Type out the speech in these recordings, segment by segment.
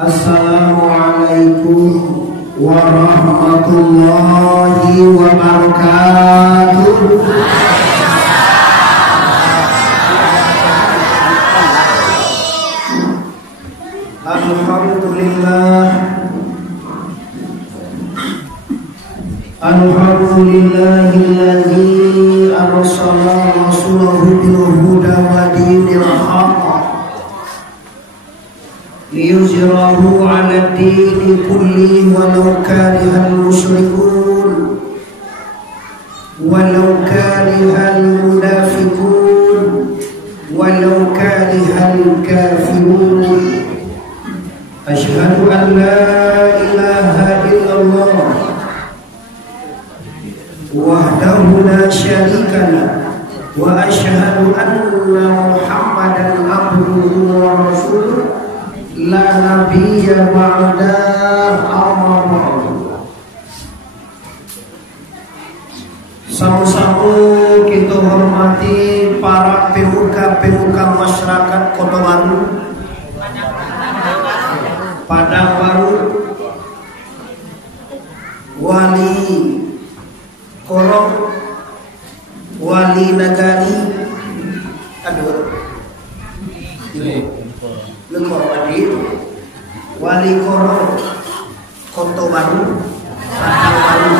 Assalamualaikum warahmatullahi wabarakatuh. Alhamdulillahilladzi arsala rasulahu bil huda wa dinil haqq liyuzhirahu 'ala dini kulli walau karihal musyrikun walau karihal munafiqun walau karihal kafirun. Asyhadu an la ilaha illallah wahdahu la syarika lah wa asyhadu anna Muhammadan abduhu wa rasuluh la nabiyya ba'da amma ba'du. Sama-sama kita hormati para pemuka-pemuka masyarakat Kota Baru, Padang Baru, wali Korong, wali nagari, wali Korong, Kota Baru, Padang Baru.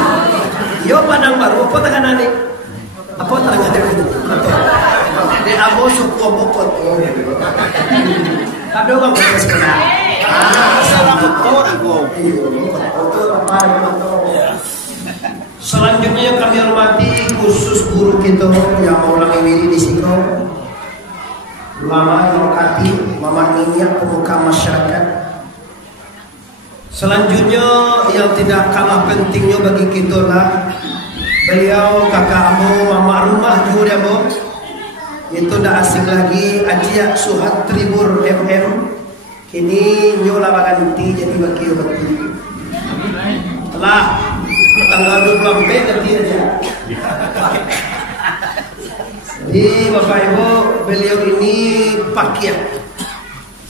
Yo Padang Baru, apa tangan ane? Apa tangan ane? Di abo suku bokot. Ada orang bersekolah. Selanjutnya yang kami hormati khusus guru kita yang Maulana Wiri di Siko, ulama yang kati, mama minyak pemuka masyarakat. Selanjutnya yang tidak kalah pentingnya bagi kita lah beliau kakak Amo, mama rumah juga Amo. Itu dah asing lagi Ajia Suhat Tribur MM. Kini nyola ganti jadi wakil bagi. Telah tanggal 24 ganti aja. Jadi Bapak Ibu, beliau ini pakir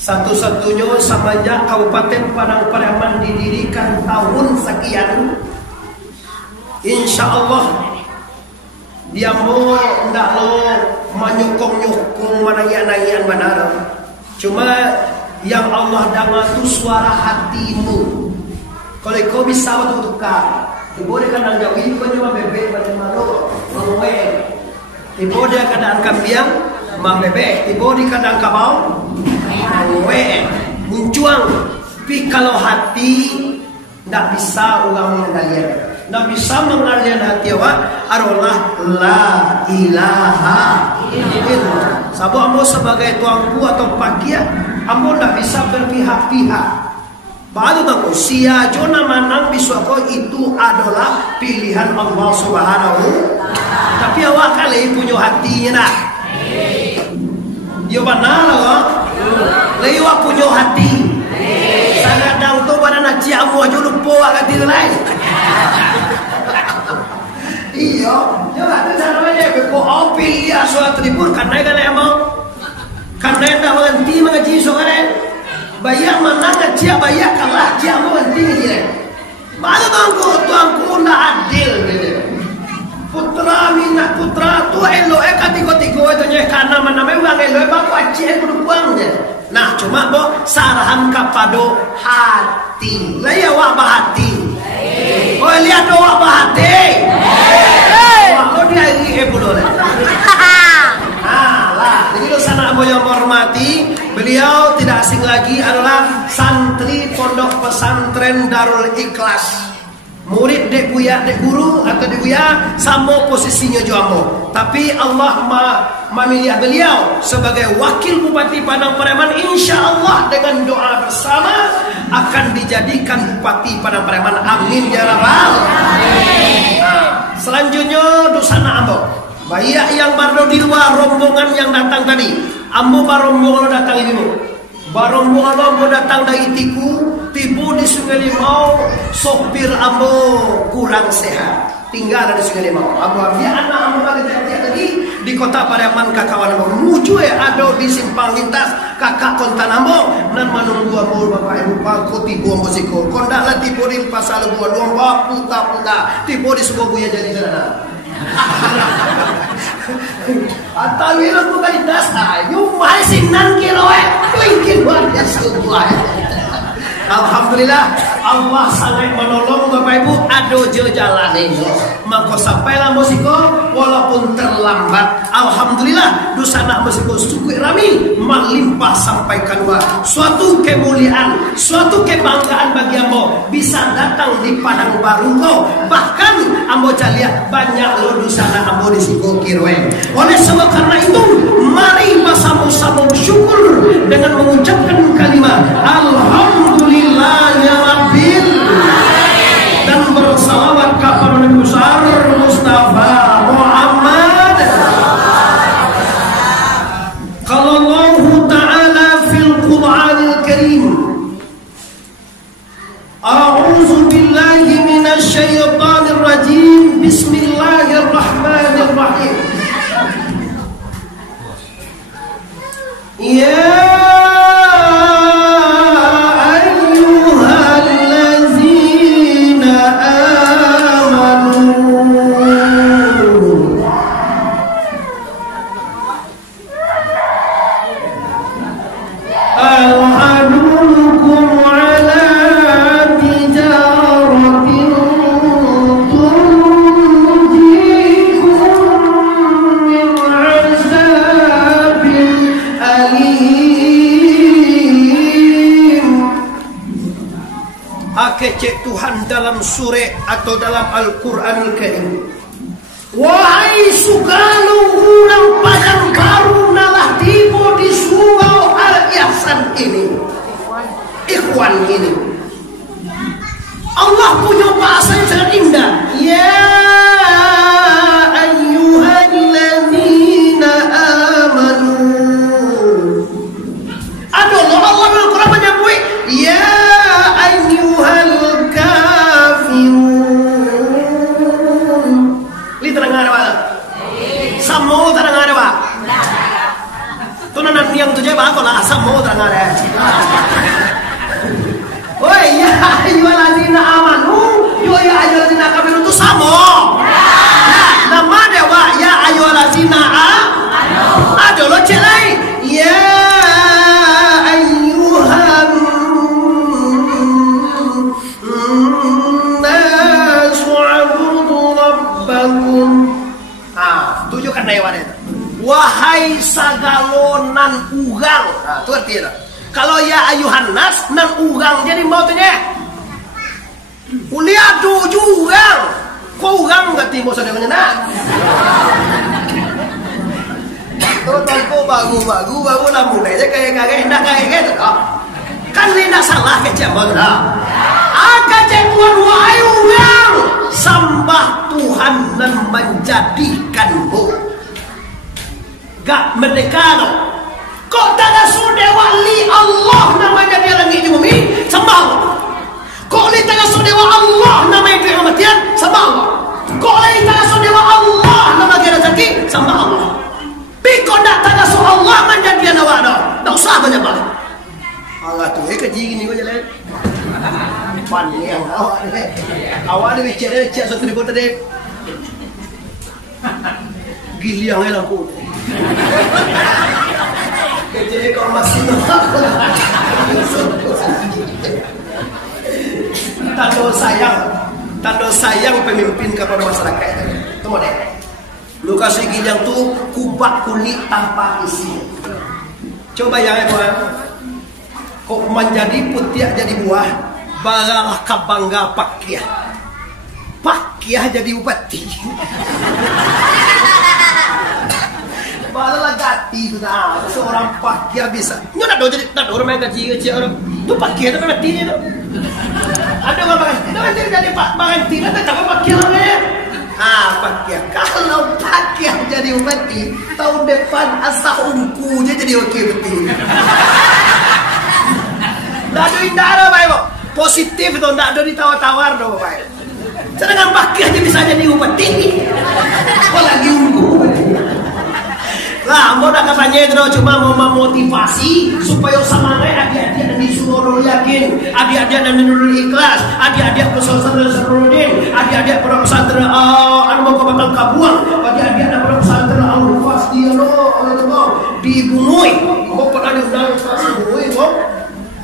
satu-satunya semenjak Kabupaten Padang Pariaman didirikan tahun sekian. Insya Allah dia mau ndak lo menyokong-nyokong menangian benar. Cuma yang Allah dengar tu suara hatimu. Kalau kau bisa waktu tukar, tiba dia kadang jauh ini kau cuma bebek macam mana, mengueng. Tiba dia kadang kambiang, bebek. Tiba dia kadang kabau, mengueng, muncuang. Tapi kalau hati tidak bisa orang mengendalikan. Tidak bisa mengalirkan hati awak adalah la ilaha illallah. Sabuk ambo sebagai tuanku atau pakia, ambo tidak bisa berpihak-pihak. Baru tahu sia jona manang biswako itu adalah pilihan Allah Subhanahu. Tapi awak kali punya hatinya nak. Yo benar loh. Lewat punya hati. Sangat dang tu pada nak ciamu aja lupa agak dilai. Iya, coba tu caranya beko opil ya suatu libur karena kan emang karena dah berhenti mengaji soalnya bayar mana ngaji bayar kalah dia mau berhenti ngaji. Baru tuanku nak adil gitu. Putra minat putra tu elo tigo itu nya karena mana memang elo baku aceh kudu buang je. Nah cuma bo sarahan kapado hati. Lah ya wa hati. Oh lihat doa hati. Wah dia ini boleh. Lah, jadi sana Abu yang hormati, beliau tidak asing lagi adalah santri pondok pesantren Darul Ikhlas. Murid dek buya, dek guru atau dek buya sama posisinya Joambo. Tapi Allah memilih beliau sebagai wakil Bupati Padang Pariaman. Insya Allah dengan doa bersama akan dijadikan Bupati Padang Pariaman. Amin ya rabbal alamin. Nah, selanjutnya dosana Ambo. Banyak yang baru di luar rombongan yang datang tadi. Ambo rombongan datang ini. Barombongan ambo datang dari Tiku, tiba di Sungai Limau, sopir ambo kurang sehat, tinggal di Sungai Limau. Ambo dia anak ambo lagi tadi di kota Pariaman kakawan ambo muju ada di simpang lintas kakak kontan ambo nan menunggu ambo bapak ibu pangko tibo ambo siko kondak lah tibo di pasal gua dua puta tibo di sebuah buaya jadi sana atau wilang bukan lintas ayo masih nan kilo mungkin buat ya sebuah. Alhamdulillah Allah sangat menolong Bapak Ibu ado je jalan ini maka sampailah musiko walaupun terlambat. Alhamdulillah dusana musiko sukui rami melimpah sampai kedua suatu kemuliaan suatu kebanggaan bagi ambo bisa datang di Padang Baru bahkan ambo lihat banyak lo dusana ambo di siko kirwe. Oleh sebab karena itu mari bersama-sama bersyukur dengan mengucapkan kalimat Alhamdulillah ya Rabbil dan bersalawat kepada Nabi besar Mustafa Muhammad. Qala Allah Ta'ala fil Qur'anil Karim A'udzu billahi minasy syaithanir rajim. Bismillahirrahmanirrahim. Ya kecek Tuhan dalam surah atau dalam Al-Quranul Karim. Wahai sugalu urang Padang Baru nalah tibo di surau Al-Ihsan ini. Ikhwan ini. Allah punya bahasa yang sangat indah. Ya ayyuhalladzina amanu. Aduh Allah Al-Quran menyebut ya ayyuhal kafirun. Li terang ada apa? Samo terang ada apa? Tu nanan yang tu je ba ko la samo terang ada. Oi ya ayyuhallazina amanu, yo ya ayyuhallazina kafirun tu samo. Nama dia wa ya ayyuhallazina amanu. Ada lo celai. Ya tunjukkan dewan itu. Wahai sagalonan ugang. Nah, itu artinya. Kalau ya ayuhan nas nan ugang jadi maunya. Kuliah tujuh ugang. Kau ugang enggak timo saudara nak? Tontonku bagu lah mulai aja kayak hendak kayak gitu. Kan tidak salah kecil banget. Akan cekuan wahai ugang. Sambah Tuhan dan menjadikanmu gak merdeka. Kok tak sudah wali Allah namanya dia langit di bumi sembah Allah. Kok li tak sudah Allah namanya dia kematian sembah Allah. Kok li tak sudah Allah namanya dia rezeki sembah Allah. Piko tak sudah Allah menjadikan awak dah. Tak usah banyak banget. Allah tu keji gini kau jalan. Pandai awak ni bicara cak satu ribu tadi gili yang elang ku jadi kau masih tanda sayang pemimpin kepada masyarakat itu model lu kasih gilang tu kubak kulit tanpa isi. Coba ya kok menjadi putih jadi buah bagalah kabangga pakyah jadi upati. Bagalah gati itu dah seorang pakyah bisa. Nyo nak jadi tak orang main gaji orang. Tu pakyah tu mati ni tu. Ada orang makan jadi pak makan tidak tak pakyah ni. Pakyah. Kalau pakyah jadi upati, tahun depan asal ungu je jadi wakil beti. Dah ada indah lah Pak Ibu. Positif tu, tak ada ditawar-tawar tu Pak Ibu. Sedangkan pakai aja bisa jadi upeti. Kok lagi ungu. Lah, mau dah katanya itu cuma mau memotivasi supaya semangat adik-adik dan disuruh yakin, adik-adik dan disuruh ikhlas, adik-adik pesantren Nasruddin, adik-adik pada pesantren mau bakal kabuang, adik-adik dan pada pesantren Al-Hufaz di Bungui, mau pernah diundang ke Bungui,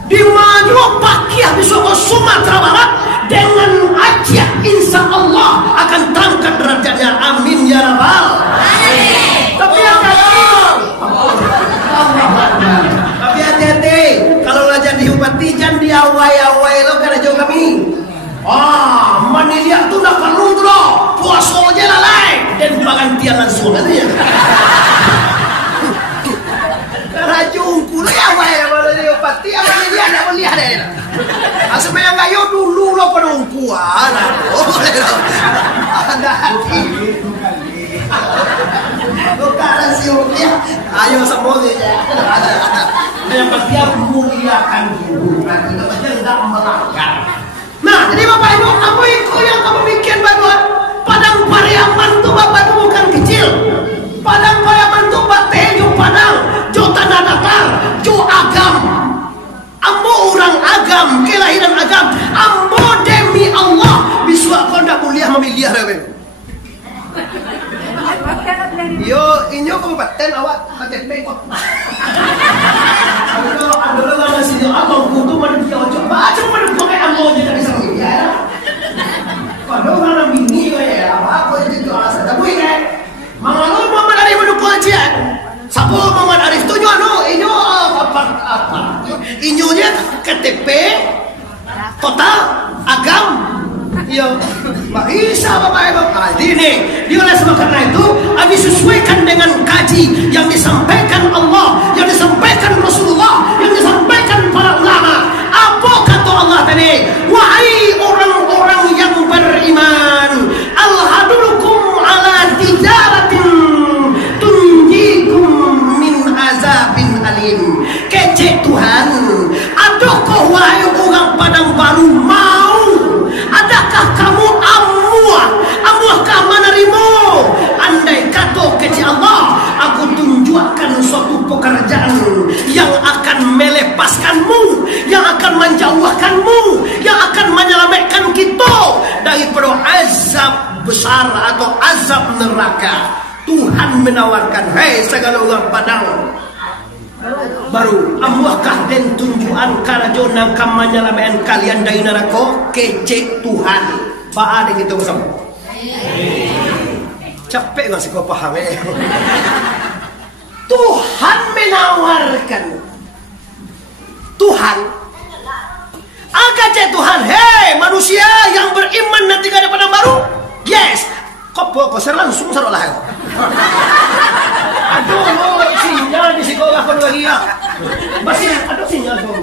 di Maju Pakiah di Sumatera Barat dengan ajak insya Allah akan terangkat derajatnya, amin ya rabbal alamin. Tapi yang tapi hati-hati kalau lah jadi bupati jangan diawai-awai lo karena jauh kami. Mani lihat tu nak perlu tu loh, puasa je lah lain dan pergantian langsung aja ya. Karena jungku lah awai kalau jadi bupati apa dia nak melihat dia. Sebenarnya ngayo dulu lo pada ungkuan. Ada hati. Bukan siupnya, ayo semuanya. Yang penting muliakan guru, itu saja tidak melanggar. Nah, jadi Bapak Ibu, apa itu yang kamu bikin bahwa Padang Pariaman itu Bapak Ibu bukan kecil. Padang Pariaman itu Batejo Padang, Jo Tanah Datar, Jo Agam. Ambo orang agam, kelahiran agam. Ambo demi Allah, bisa kau tidak mulia memilih Bapak. Yo, inyo kabupaten awak pakai bengkok. Ada orang sini abang kudu mana dia ojo. Baca mana pakai ambo je tak bisa ya. Kalau orang bini ya, apa itu alasan. Tapi kan, mangalu Muhammad Arif mendukung aja. Siapa Muhammad Arif tu inyo apa? Inyo nya KTP total agam. Ya, bisa Bapak Ibu. Ini dia oleh sebab karena itu disesuaikan dengan kaji yang disampaikan Allah, yang disampaikan Rasulullah, yang disampaikan para ulama. Apa kata Allah tadi? Wahai orang-orang yang beriman, alhadulukum ala tijaratin tunjikum min azabin alim. Kece Tuhan, adakah wahai orang Padang Baru mau? Adakah kamu amuahkah menerima? Andai kata kecil Allah, aku tunjukkan suatu pekerjaan yang akan melepaskanmu, yang akan menjauhkanmu, yang akan menyelamatkan kita daripada azab besar atau azab neraka. Tuhan menawarkan, hei segala orang Padang Baru, amuahkah dan tunjukan karajo nangkam menyelamatkan kalian dari neraka? Kecek Tuhan. Pak ada gitu bersama. Capek nggak sih kau paham ya? Tuhan menawarkan. Tuhan. Cek Tuhan. Hei manusia yang beriman nanti ada Padang Baru. Yes. Kau ser langsung seru lah. Aduh, sinyal di sekolah pun lagi ya. Masih ada sinyal dong.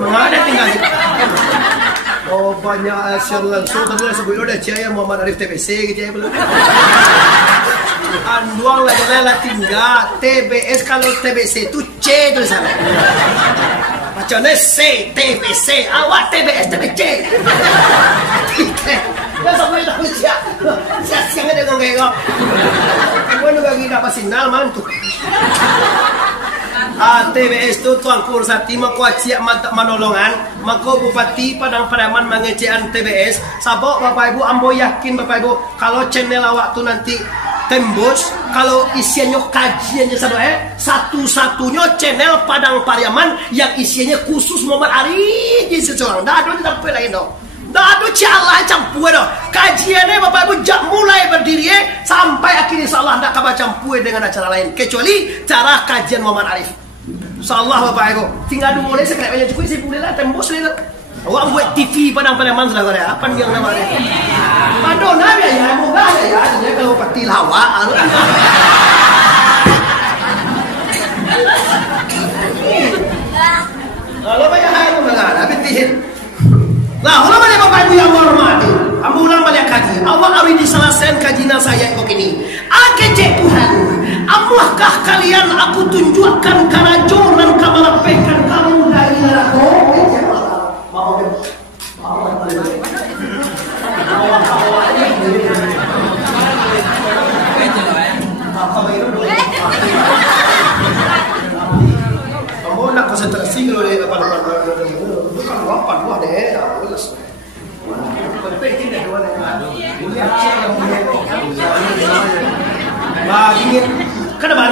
Mana tinggal? Oh banyak share langsung tadi lah sebelum ada Jaya Muhammad Arif TBC gitu ya belum. Anduang lah tinggal TBS, kalau TBC itu C tulisan. Macamnya C TBC, awak TBS TBC. Ya sampai dah usia. Siang ada gengeng. Kau nu bagi dapat sinyal mantu. TBS itu tuan kursati mako aciak manolongan mako bupati Padang Pariaman mengecean TBS. Sabok Bapak Ibu, ambo yakin Bapak Ibu kalau channel awak tu nanti tembus, kalau isiannya kajiannya satu-satunya channel Padang Pariaman yang isiannya khusus Muhammad Arif seseorang. Dah ada tidak boleh lain dong. Dah ada campur campur dong. Kajiannya Bapak Ibu mulai berdiri sampai akhir insyaallah tidak kabar campur dengan acara lain kecuali cara kajian Muhammad Arif. Insyaallah Bapak Ibu tinggal dulu boleh sekali banyak cukup sih boleh lah tembus lah. Awak buat TV Padang Pariaman sudah ada apa yang namanya? Madonna ya, moga ya, jadi kalau pati lawa. Kalau banyak hal mengalah, tapi tihin. Nah, kalau banyak Bapak Ibu yang hormati, ambo ulang balik kaji. Awak hari diselesaikan kajian saya kok ini. Akece Tuhan, amuahkah kalian aku tunjukkan karajoran kamalapekan kamu dari neraka?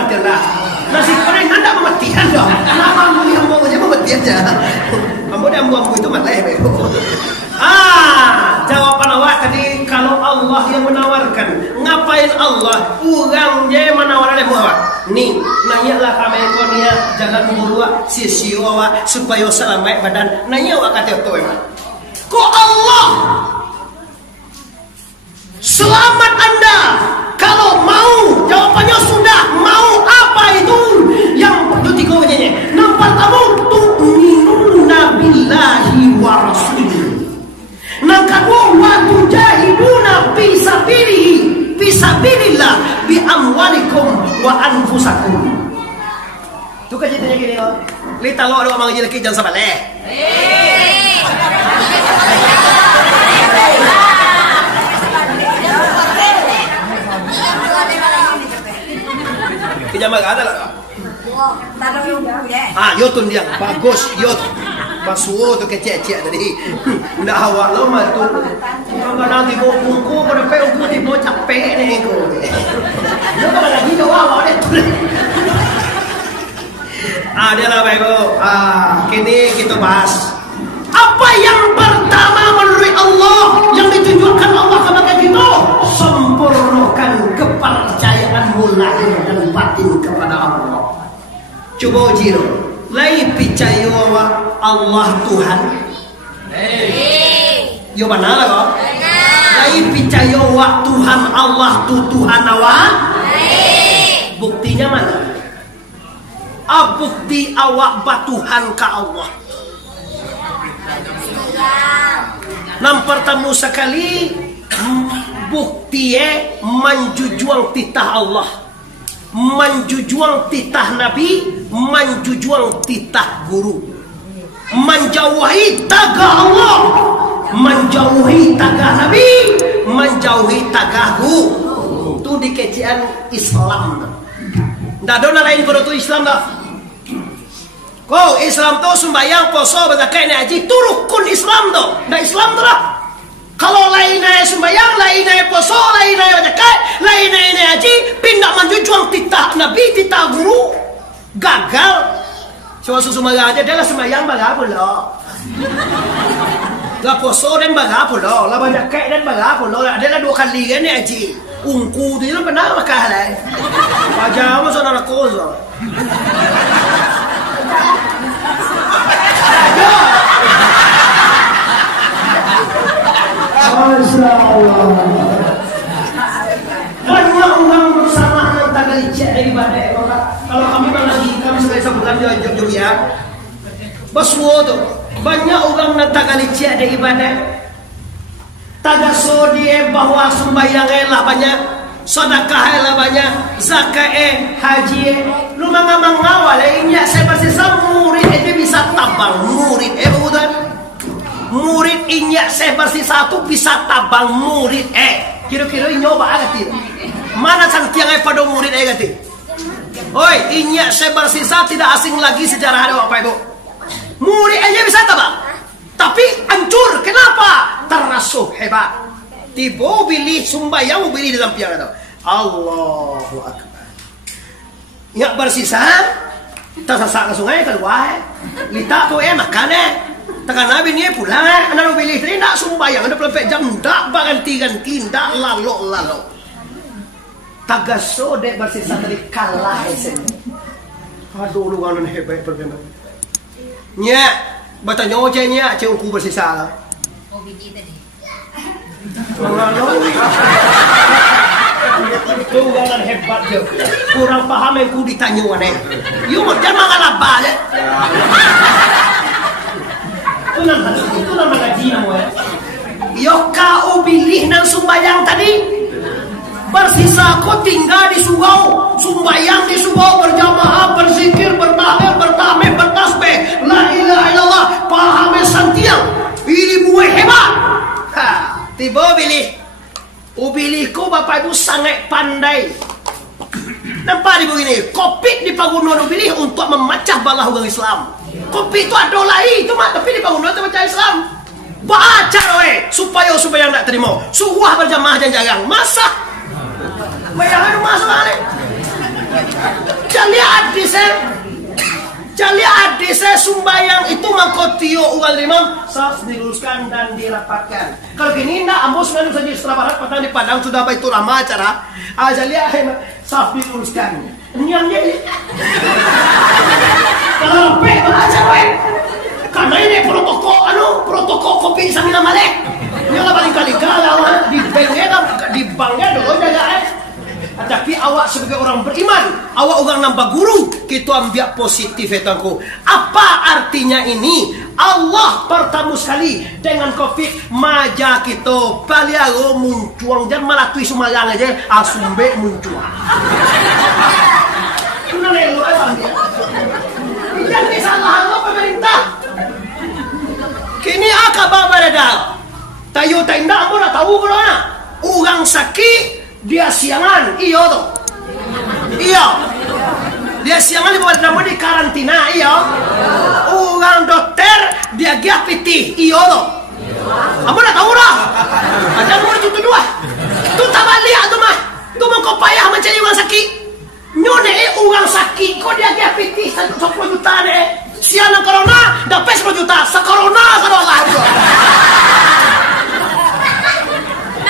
betul lah. Nasi goreng anda mematikan dong. Nama ambu aja memati aja. Ambu itu maleh bego. Jawaban awak tadi kalau Allah yang menawarkan, ngapain Allah? Urang je menawarkan awak. Nih, nanya lah kami konia jangan membuat sisi awak supaya selamat badan. Nanya awak kata itu emang. Kok Allah selamat anda kalau mau? Jawabannya sudah mau. Apa itu yang tiga-tiganya? Nampak kamu tu'minuna billahi wa rasulih. Nang kedua wa tujahiduna fisabilillah bi amwalikum wa anfusakum. Tu kan ceritanya gini loh. Lita lo ada orang lagi jangan sabar leh. Kejamak ada lah. Yotun dia bagus yot. Basuo tu kecek-cek tadi. Ndak awak lo mah tu. Kalau nanti mau buku pada pe buku di mau capek ni ko. Lo kalau lagi tu awak dia tu. Dia lah baik bu. Kini kita bahas. Apa yang pertama menurut Allah yang ditunjukkan Allah kepada kita? Sempurnakan kepercayaanmu lahir dan batin kepada Allah. Coba uji lo. Lai percaya Allah Tuhan. Yo mana lah kok? Lai percaya Tuhan Allah tu Tuhan awak. Buktinya mana? Bukti awak batuhan ke Allah. Nam pertama sekali bukti menjujuang titah Allah, menjujuang titah Nabi, menjujuang titah guru, menjauhi taga Allah, menjauhi taga Nabi, menjauhi taga guru. Itu dikecian Islam. Nggak ada lain pada tu Islam dah. Kau Islam tu sembahyang, puasa, berzakat, naik haji, tu rukun Islam tu. Nggak Islam tu lah. Kalau lain naik sembahyang, lain naik puasa, lain naik zakat, lain naik haji, pindah menjujuang titah Nabi, titah guru, gagal. Cuma sembahyang aja, dia lah sembahyang baga pula. Lah puasa dan baga pula, lah zakat dan baga pula. Dia lah 2 kali kan naik haji. Ungku tu dia pernah makan lah. Pajak apa saudara koza. Masya Allah. Banyak orang bersama yang tak licik dari badai. Kalau kami lagi, kami sekali sebulan jauh-jauh ya. Basuh tu. Banyak orang yang tak licik dari badai. Tak so dia bahawa sembahyang lah banyak, sedekah lah banyak, zakat haji. Lu mangawal ini saya bersisa murid aja bisa tabang murid betul. Murid inyak sebar si satu bisa tabang murid kira-kira nyoba agak tidak mana santiang pada murid agak tidak. Oi inyak sebar sisa tidak asing lagi sejarah ada apa ibu murid aja bisa tabang tapi hancur. Kenapa? Terasuh hebat tiba pilih sumbayang pilih dalam piang itu Allahu Akbar inyak bersisa tersasak ke sungai keluar lita tu makan Tekan Nabi ni pulang anak pilih ni nak sumbayang ada pelapek jam tak ganti-ganti tak lalu tagaso dek bersisa dari kalah esen. Aduh lu kan hebat perbena. Nya bertanya aja nya cengku bersisa lah. Oh biji tadi. Itu kan hebat je. Kurang paham yang ku ditanya aneh. You jangan mengalabah je. Itu nama gaji nama ya. Yo kau pilih nang sumbayang tadi. Bersisa kau tinggal di surau, sumbayang di surau berjamaah, berzikir, bertahmid, bertasbih, la ilaha illallah, paham santiang. Pilih buah hebat. Tiba pilih. Pilih kau bapak ibu sangat pandai. Nampak di begini, Covid di Pagunuan pilih untuk memecah belah orang Islam. Kopi itu ada lain, itu mah tapi di bangunan itu macam Islam. Baca supaya yang tak terima. Suah berjamaah dan jarang. Masa? Bayangan masa ni. Jadi adik saya sumbayang itu mangkotio ugal imam sah diluruskan dan dirapatkan. Kalau gini enggak, ambo sudah saja setelah barat patang di Padang sudah baitur rahma acara. Jadi sah diluruskan. Yang jadi kalau pe baca karena ini protokol kopi sambil malek. Yang paling kali galau di banknya dulu jaga. Tapi awak sebagai orang beriman, awak orang nambah guru, kita ambil positif etangku. Apa artinya ini? Allah pertama sekali dengan COVID maja kita baliago muncuang dan malatui sumalang aja asumbe muncuang. Kuna lelo dia. Jangan disalahan lo pemerintah. Kini akaba berada. Tayo tenda mo na tahu ko na. Urang sakit dia siangan, iyo to. Iyo. Dia siangan di bawah nama di karantina, iyo. Orang dokter dia giapiti, iyo to. Kamu dah tahu dah. Ada nomor itu dua. Tu tak balik tu mah. Tu mau kau payah mencari orang sakit. Nyone orang sakit kau dia giapiti 10 juta deh. Siang corona dapat 10 juta. Sekorona kalau Allah.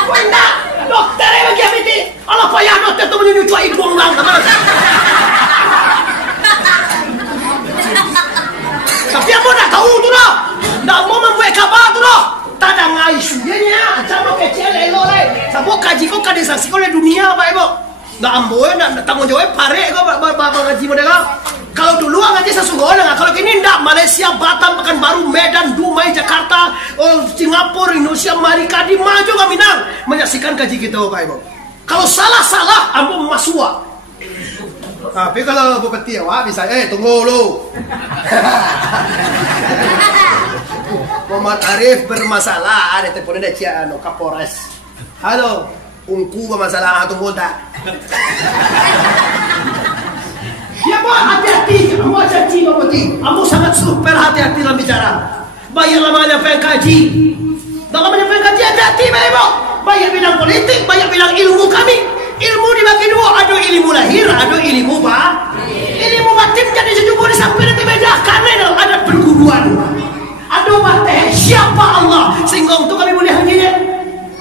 Wenda dokter yang giapiti. Allah payah dokter tu menyucu ibu orang teman. Tapi kamu dah tahu tu dah. Dah mau membuat kabar tu dah. Tak ada ngai sunya. Sama kecil elo lai. Sama kaji kau kada saksi kau le dunia apa ibu. Dah amboy nak tanggung jawab pare kau ngaji model. Kalau dulu ngaji sesungguhnya, kalau kini ndak Malaysia, Batam, Pekanbaru, Medan, Dumai, Jakarta, Singapura, Indonesia, Marikadi maju ke Minang menyaksikan kaji kita Pak Ibu. Kalau salah ambo masua. Tapi kalau bupati awak bisa tunggu lu. Muhammad Arif bermasalah, ada telepon dari Kapolres. Halo, ungku bermasalah tunggu tak? Ya buat hati-hati, kamu hati-hati, kamu sangat super hati-hati dalam bicara. Bayar lamanya PNKJ. Dalam menyampaikan kaji hati-hati, Ibu. Bayar bidang politik, bayar bidang ilmu kami. Ilmu dibagi dua, ada ilmu lahir, ada ilmu ilmu batin jadi sejumlah sampai nanti bedakan ada perguruan. Ada batin siapa Allah sehingga untuk kami boleh hanya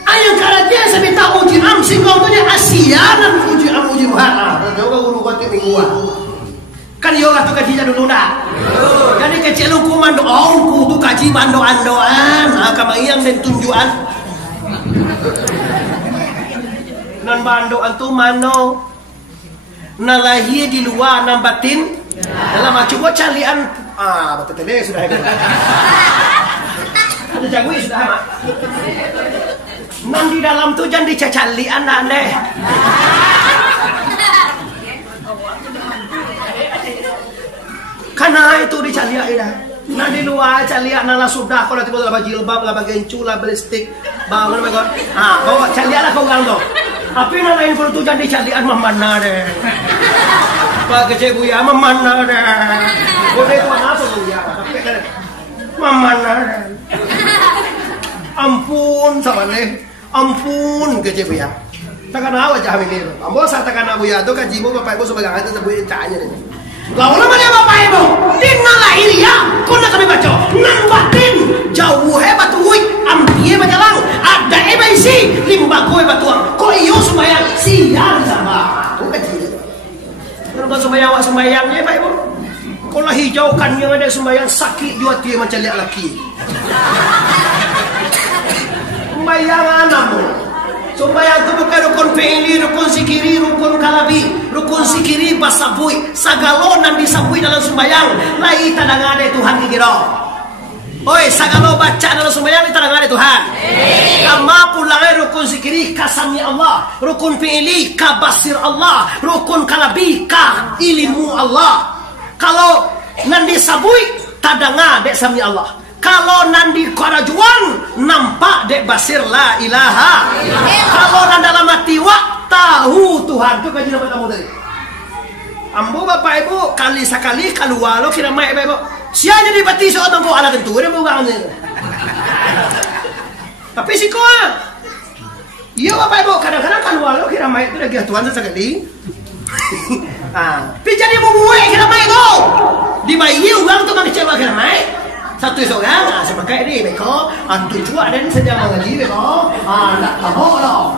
ayat karatnya saya minta uji am sehingga untuknya asianan uji am uji muhara. Juga guru batin mingguan. Kan yoga tu kajinya dulu dah. Jadi kecil hukuman doangku tu kaji bandoan-doan, kamayang dan tunjuan. Nan bandoan tu mano. Nan lahir di luar nan batin. Dalam coba calian betul tele sudah ada. Ada jagui sudah mak. Nan di dalam tu jangan dicacalian aneh. Karena itu dicaliak dah. Nah di luar caliak nala sudah kalau tiba tiba jilbab, laba gencu, laba lipstick, bawa mereka. Bawa caliak lah kau orang tu. Tapi nala info tu jadi calian memana deh. Pak kecil buya memana deh. Boleh tu apa buya? Tapi kan memana deh. Ampun sama deh. Ampun kecil buya. Takkan awak jaham ini. Ambo saya takkan buya tu kajimu bapak ibu sebagai hati sebuah cahaya ni. Lalu namanya bapak ibu Dina lahiriah Kuna kami baca Nan batin Jauh hebat uwi Ampie bajalang Ada eba isi Limbago hebat tuang Kok iyo sembayang Siang sama Itu kecil itu Kalau sembayang awak sembayangnya pak ibu Kalau hijaukan yang ada sembayang Sakit juga dia macam lihat laki Sembayang anakmu Sembayang itu bukan rukun fi'li, rukun sikiri, rukun kalabi, rukun sikiri basabui, sagalonan disabui dalam sembayang, lai tadang ada Tuhan dikira. Oi, sagalo baca dalam sembayang tadang ada Tuhan. Kama pulangnya rukun sikiri kasami Allah, rukun fi'li kabasir Allah, rukun kalabi ka ilmu Allah. Kalau nan disabui tadang ada sami Allah. Kalau nanti karajuan nampak dek basir la ilaha. Kalau nan dalam hati wak tahu Tuhan tu kaji dapat kamu tadi. Ambo bapak ibu kali sekali keluar lo kira mai ibu. Sia jadi bati seorang tu ala tentu dia bukan ni. Tapi si kau, iya bapak ibu kadang-kadang keluar lo kira mai tu dah Tuhan sekali. Tapi jadi bubuwe kira mai tu. Dibayi orang tu mang kecewa kira mai. Satu seorang, sebagai ni beko, tujuan dan sedang mengaji beko, nak tahu loh.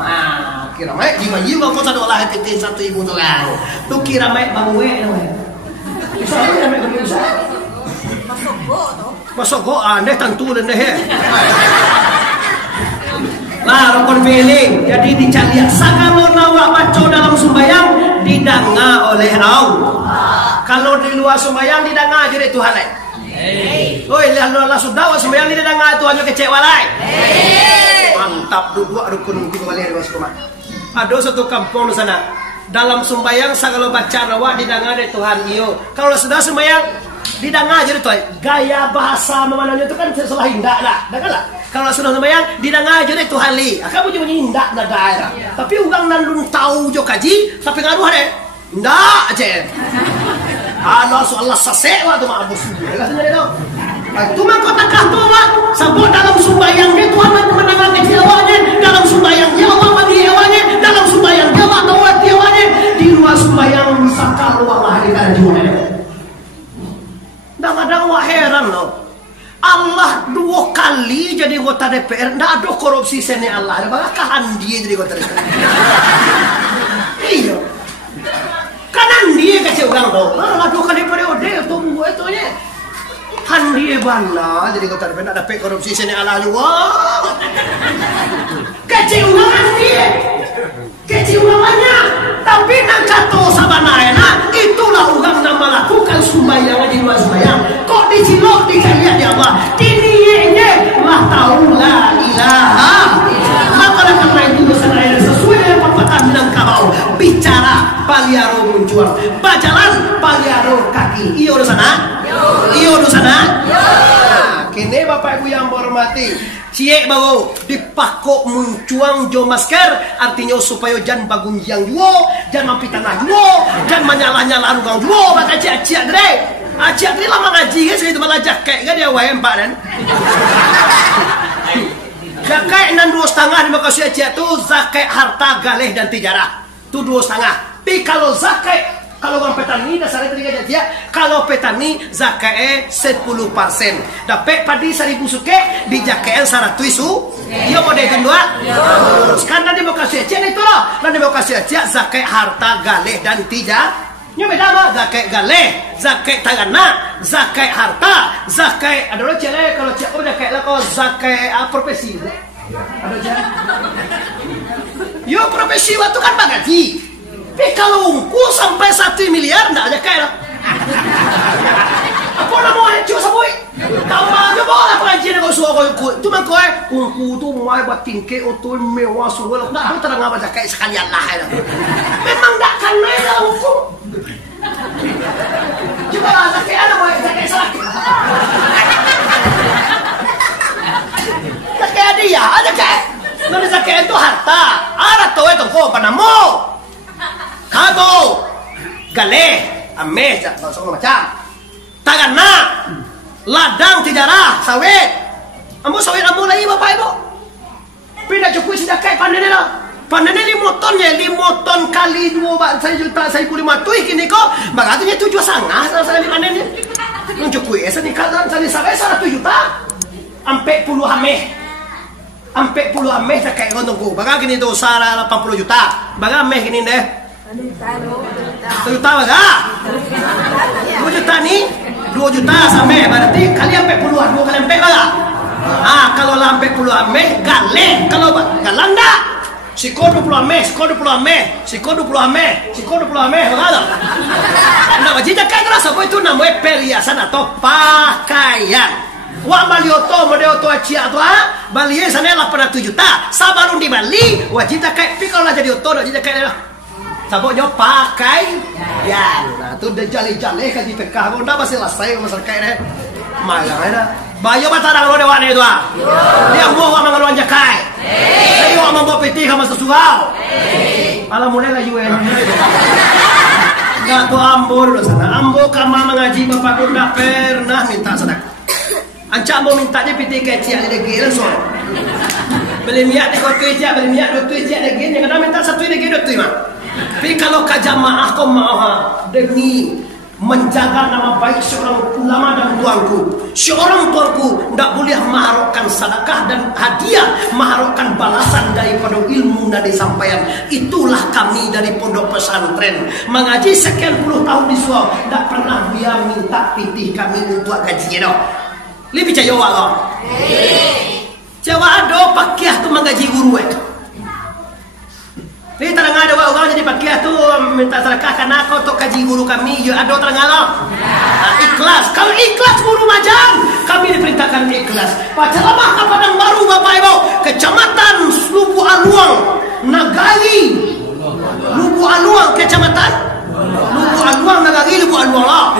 Kira mai dibayi orang tu satu lah PT satu ibu tu kan. Tu kira mai bubuwe tu. Saya mai bubuwe saya. Masuk go, anda tentu dan deh. Lah rukun feeling. Jadi dicari sakalo nawa baca dalam sembahyang didanga oleh Allah. Kalau di luar sembahyang didanga jadi Tuhan lain. Oi, Allah sudah sembahyang didanga Tuhan juga kecewa lain. Mantap dua rukun kembali di rumah. Ada satu kampung di sana. Dalam sembahyang sakalo baca nawa didanga oleh Tuhan iyo. Kalau sudah sembahyang didanga jadi Tuhan. Gaya bahasa memananya itu kan sesuatu indah lah, dengarlah. Kalau sudah sembahyang didanga aja deh Tuhan li. Akamu cuma indak na daerah. Tapi ugang nandun tahu jo kaji sampai ngaruh deh. Indak aja. Allah Allah sasewa tu mak bos. Katanya dia tu. Itu mah kota kahtua. Sabut dalam sembahyang dia Tuhan menangkan kecewaannya. Dalam sembahyang dia Allah bagi hewannya. Dalam sembahyang dia Allah tawat hewannya. Di luar sembahyang sakal Allah hadikan jiwa. Dah kadang wah heran loh. Allah 2 kali jadi anggota DPR, ndak ada korupsi sene Allah. Ada bakalan dia jadi anggota DPR. Iya. Kanan dia kecil orang tu. Lah 2 kali periode tunggu itu nya. Han dia bana jadi anggota DPR, ndak dapat korupsi sene Allah juga. Kecil orang dia. Kecil orangnya. Tapi nak kata sabanana itulah orang nak melakukan sembahyang di luar sembahyang. Kok dicilok dikaya di Allah. Tininya lah tahu la ilaha. Maka karena itu saya sesuai dengan pepatah Minangkabau. Bicara paliaro muncuang. Bajalan paliaro kaki. Iyo di sana? Iyo di sana? Kini Bapak Ibu yang hormati. Ciek bago dipakok muncuang jo masker artinya supaya jangan bagunjang juo, jangan mampitanah juo, jangan menyalah-nyalah rugang juo, maka ciak-ciak deh. Ciak deh lama ngaji guys, itu malah jaket kan dia wae empat kan. Jaket nan 2,5 di makasih ciak tu zakat harta galeh dan tijarah. Tu 2,5. Tapi kalau zakat kalau orang petani dasarnya tadi aja dia kalau petani zakatnya 10%. Dapat padi 1.000 suke di zakatnya 100 isu. Dia mau deken dua. Karena dia mau kasih aja itu loh. Karena dia mau kasih aja zakat harta galeh dan tija. Ini beda apa? Zakat galeh, zakat tagana, zakat harta, zakat ada orang cile kalau cile apa zakat lah kalau zakat profesi. Ada cile. Yo profesi waktu kan bagaji. Tapi kalau ungku sampai 1 miliar enggak ada kaya. Apa nama orang cuma sabui? Tambah aja boleh pengajian kau suruh kau ikut. Cuma kau ungku tu mai buat tingkeh atau mewah suruh. Enggak tahu terang apa zakat sekalian lah. Memang enggak kena lah ungku. Coba lah zakat ada mau zakat salah. Zakat dia ada kaya. Mana zakat itu harta. Ada tahu itu kau panamu. Kago, galeh, ames, semua macam. Tagana, ladang tijarah, sawit. Ambo sawit ambo lagi Bapak Ibu. Pindah cukup sedekah panen lah. Panen 5 ton ya, 5 ton kali 2 juta 1,500 kini kok. Bagatunya 7,5 saya panen ni. Yang cukup ya, saya nikah saya sampai 100 juta. Ampe puluh ameh. Ampe puluh ameh saya kayak ngontongku. Baga gini tu usaha 80 juta. Baga ameh gini deh. 1 juta baga 2 juta nih 2 juta sampai berarti kali sampai puluhan 2 kali sampai baga. Kalau sampai puluhan meh galeh kalau galanda siko 20 meh siko 20 meh siko 20 meh siko 20 meh baga. Nah wajib jaga terus apa itu namanya perhiasan atau pakaian. Wa balioto modeo to acia to Bali sana 800 juta sabarun di Bali wajib jaga tapi kalau jadi oto wajib jaga lah. Sabuknya pakai ya, nah tu dah jale-jale kaji PK, kau dah pasti selesai masyarakat ni. Malah ada. Bayo batarang lo dewan itu Dia mau orang mengeluarkan jakai. Dia orang membawa peti kamu sesuau. Alam mulai lagi wen. Gak tu ambo dulu sana. Ambo kama mengaji bapak pun dah pernah minta sedekah. Ancak mau minta dia peti kecil ada gila so. Beli minyak di kota kecil, beli minyak 2 kecil ada gila. Yang kadang minta 1 lagi 2 mah. Tapi kalau ke jamaah kau mau demi menjaga nama baik seorang ulama dan tuanku, seorang tuanku tidak boleh mengharapkan sedekah dan hadiah, mengharapkan balasan daripada ilmu yang disampaikan. Itulah kami dari pondok pesantren mengaji sekian puluh tahun di Suau, tidak pernah dia minta pitih kami untuk gajinya. Lebih jawab Allah. Jawab ada pakai tu mengaji guru itu. Ini terang ada orang jadi pakai tu minta sedekah karena kau untuk kaji guru kami. Ya ada terang ada. Ikhlas. Kalau ikhlas guru majang, kami diperintahkan ikhlas. Pacalamah Padang Baru Bapak Ibu, Kecamatan Lubu Aluang, Nagari. Lubu Aluang Kecamatan Lubu Aluang Nagari Lubu Aluang lah.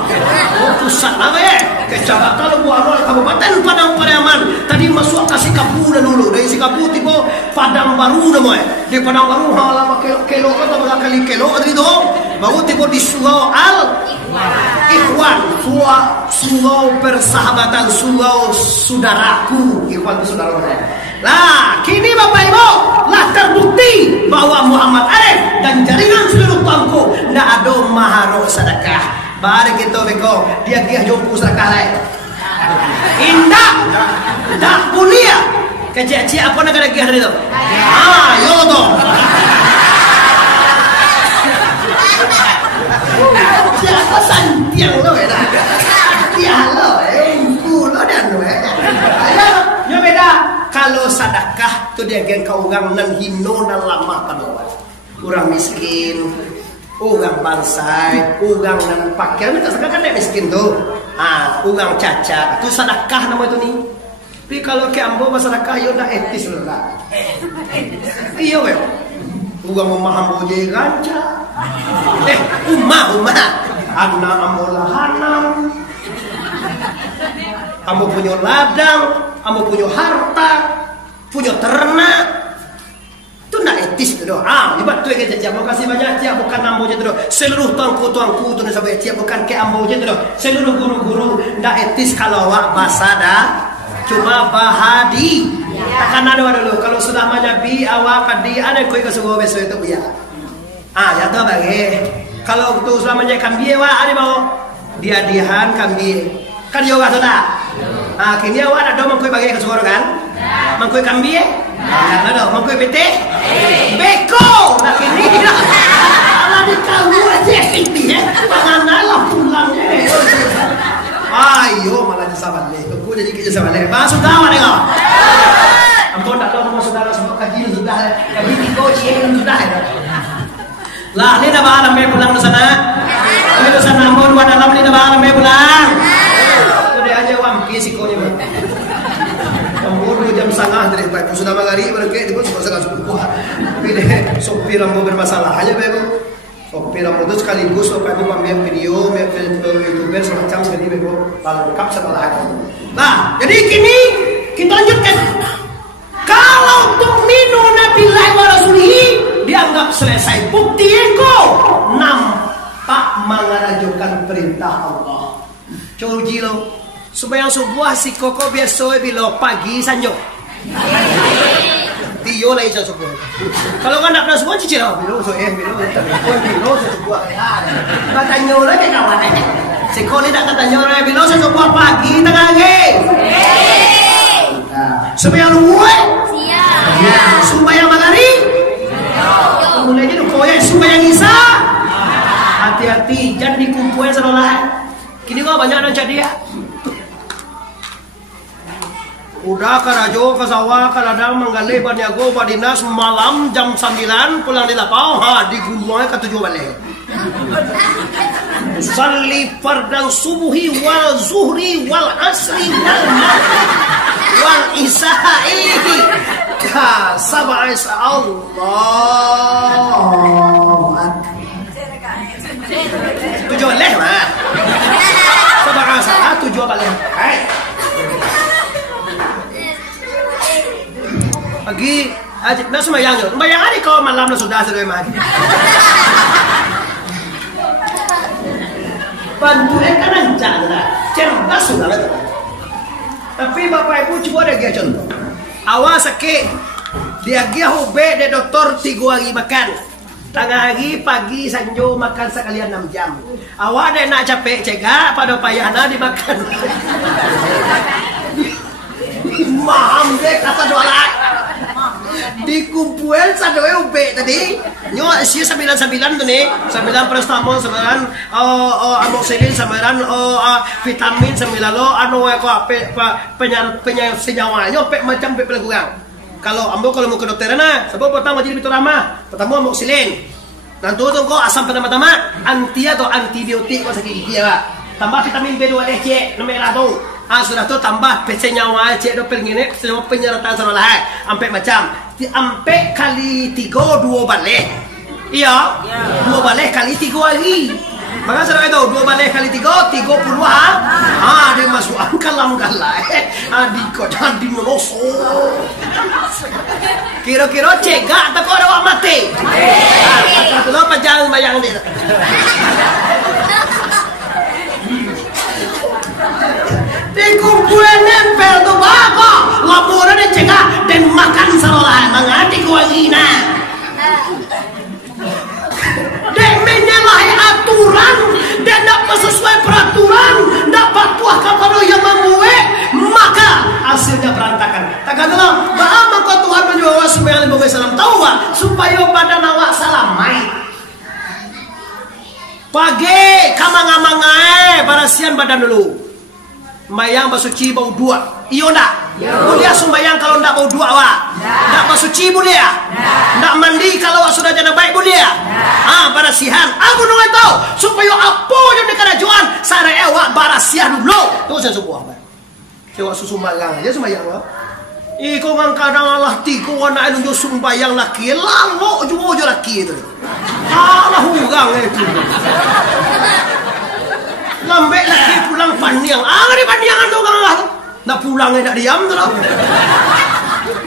Pusat apa ya? Kecamatan Lubu Aluang Kabupaten Padang Pariaman. Tadi masuk ke Sikapu dulu. Dari Sikapu tiba Padang Baru namanya. Di Padang Baru halama kilo atau berkali kilo itu. Baru tiba di Surau Al Ikhwan, Surau Persahabatan, Surau Saudaraku, Ikhwan itu saudara saya. Nah, kini Bapak Ibu lah terbukti bahwa Muhammad Arif dan jaringan seluruh tuanku tidak ada maharo sedekah. Bari kita beko dia jompu sedekah lain. Indah, tak mulia. Kecil-kecil apa nak ada giat itu? Yo tu. Siapa santiang lo ya? Santiang lo, kulo dan lo ya. Yo beda. Kalau sedekah tu dia geng kau orang nan hino nan lama panoa. Orang miskin, orang bansai, orang nan pakaian tak sedekah kan dia miskin tu. Orang cacat, tu sedekah nama tu ni. Tapi kalau ke ambo masyarakat yo dah etis lah. Iya weh. Orang memaham boje ranca. Umah. Anak ambo lahanam. Ambo punya ladang, ambo punya harta, punya ternak. Itu nak etis tu doh. Libat tu ke jajah. Makasih banyak tiap bukan ambo je tu doh. Seluruh tuanku tu nak sampai tiap bukan ke ambo je tu doh. Seluruh guru-guru ndak etis kalau awak basa dah. Cuma bahadi. Takkan ada dulu. Kalau sudah menyabi awak padi ada koi kesugo besok itu biar. Ya tu bagi. Kalau tu sudah menjadi kambie wah ada mau dia dihan kambie. Kan juga sudah. Kini awak ada mangkoi bagi kesugo kan? Mangkoi kambie? Ada mangkoi bete? Beko. Nak kini. Kalau di kau aja ini ya. Panganan pulangnya. Ayo malah sahabat le. Aku jadi kerja sahabat le. Masuk kawan tengok. Ampun tak tahu nama saudara semua kaji sudah. Kami tiga cien sudah. Lah ni dah bahalam me pulang ke sana. Kami ke sana ampun buat dalam ni dah bahalam me pulang. Tu dia aja wam kisi ko ni. Ampun jam setengah dari baik sudah magari berke di pun sudah subuh. Pilih sopir ambo bermasalah aja bego. Sopir ambo tu sekaligus so kami ambil video, YouTuber semacam sekali bego lengkap setelah itu. Nah, jadi kini kita lanjutkan. Kalau tu'minu nabillahi wa rasulihi dianggap selesai. Bukti eko nampak mengarajukan perintah Allah. Coba lo supaya sebuah si koko biasa bila pagi sanjo. Tio lah isa sebuah. Kalau kan nak sebuah cicil bilo so bilo sebuah. Katanya lagi kawan aja. Si koli tak katanya orang bilo sebuah pagi tengah hari. Supaya luwe supaya magari mulai jadi koyak supaya ngisa. Hati-hati jangan dikumpulin seolah. Kini kok banyak orang jadi ya. Udah karajo ke sawah ke ladang menggali baniago badinas malam jam 9 pulang di lapau digulungnya ke 7 balik. Salli fardang subuhi wal zuhri wal asri wal isya'i ka sab'a Allah. 7 balik mah. Sab'a salah 7 balik. Pagi aja nak sembahyang je. Sembahyang hari kau malam dah sudah sedoi magi. Bantu kan ancang dah. Cerdas sudah lah. Tapi bapak ibu coba dia contoh. Awak sakit, dia hobe de doktor 3 hari makan. Tengah hari, pagi, sanjo makan sekalian 6 jam. Awak ada nak capek cegak pada payahna dimakan. Maham dek kata doa. Dikumpulin sadoe ube tadi. Nyo isi 99 tu ni. 9 paracetamol, 9 amoxicillin, 9 vitamin, 9 lo anu ko penyakit senyawa. Nyo pek macam pek kurang. Kalau ambo kalau mau ke dokter na, sebab pertama jadi bitu ramah. Pertama amoxicillin. Nanti tu kau asam pertama-tama anti atau antibiotik kau sakit gigi ya. Tambah vitamin B12 C, nomor tu. Sudah tu tambah senyawa C do pelngine, senyawa penyeratan salah. Ampe macam, ampe kali 3 2 balik. Iya, 2 balik kali 3 hari. Maka sudah itu 2 balik kali 3 30 dia masuk kalam galai. Di kota di noloso. Kira-kira cegak tak kau ada mati. Satu lo panjang bayang ni. Dikumpulin nempel tu bako laporan dia cegah dan makan salah mengati kuangina dan menyalahi aturan dan dapat sesuai peraturan dapat patuh kepada yang membuat maka hasilnya berantakan. Tak kata lah bahwa kau Tuhan menjual supaya Nabi Muhammad tahu supaya badan awak salamai pagi kamang-amangai barasian badan dulu. Mayang basuci bau dua, iyo ndak? Boleh sumbayang kalau ndak bau dua awak? Ndak basuci boleh ya? Ndak mandi kalau awak sudah jadi baik boleh ya? Barasihan. Aku nak tahu supaya apa yang dikerajaan sare awak barasihan dulu. Tu saya subuh apa? Kau susu malang aja sumbayang awak. Iko kan kadang Allah tiku anak anu sumbayang laki lalu juga laki itu. Allah hurang itu. Lambek lagi pulang paniang. Di paniangan tu kan lah. Nak pulang nak diam tu lah.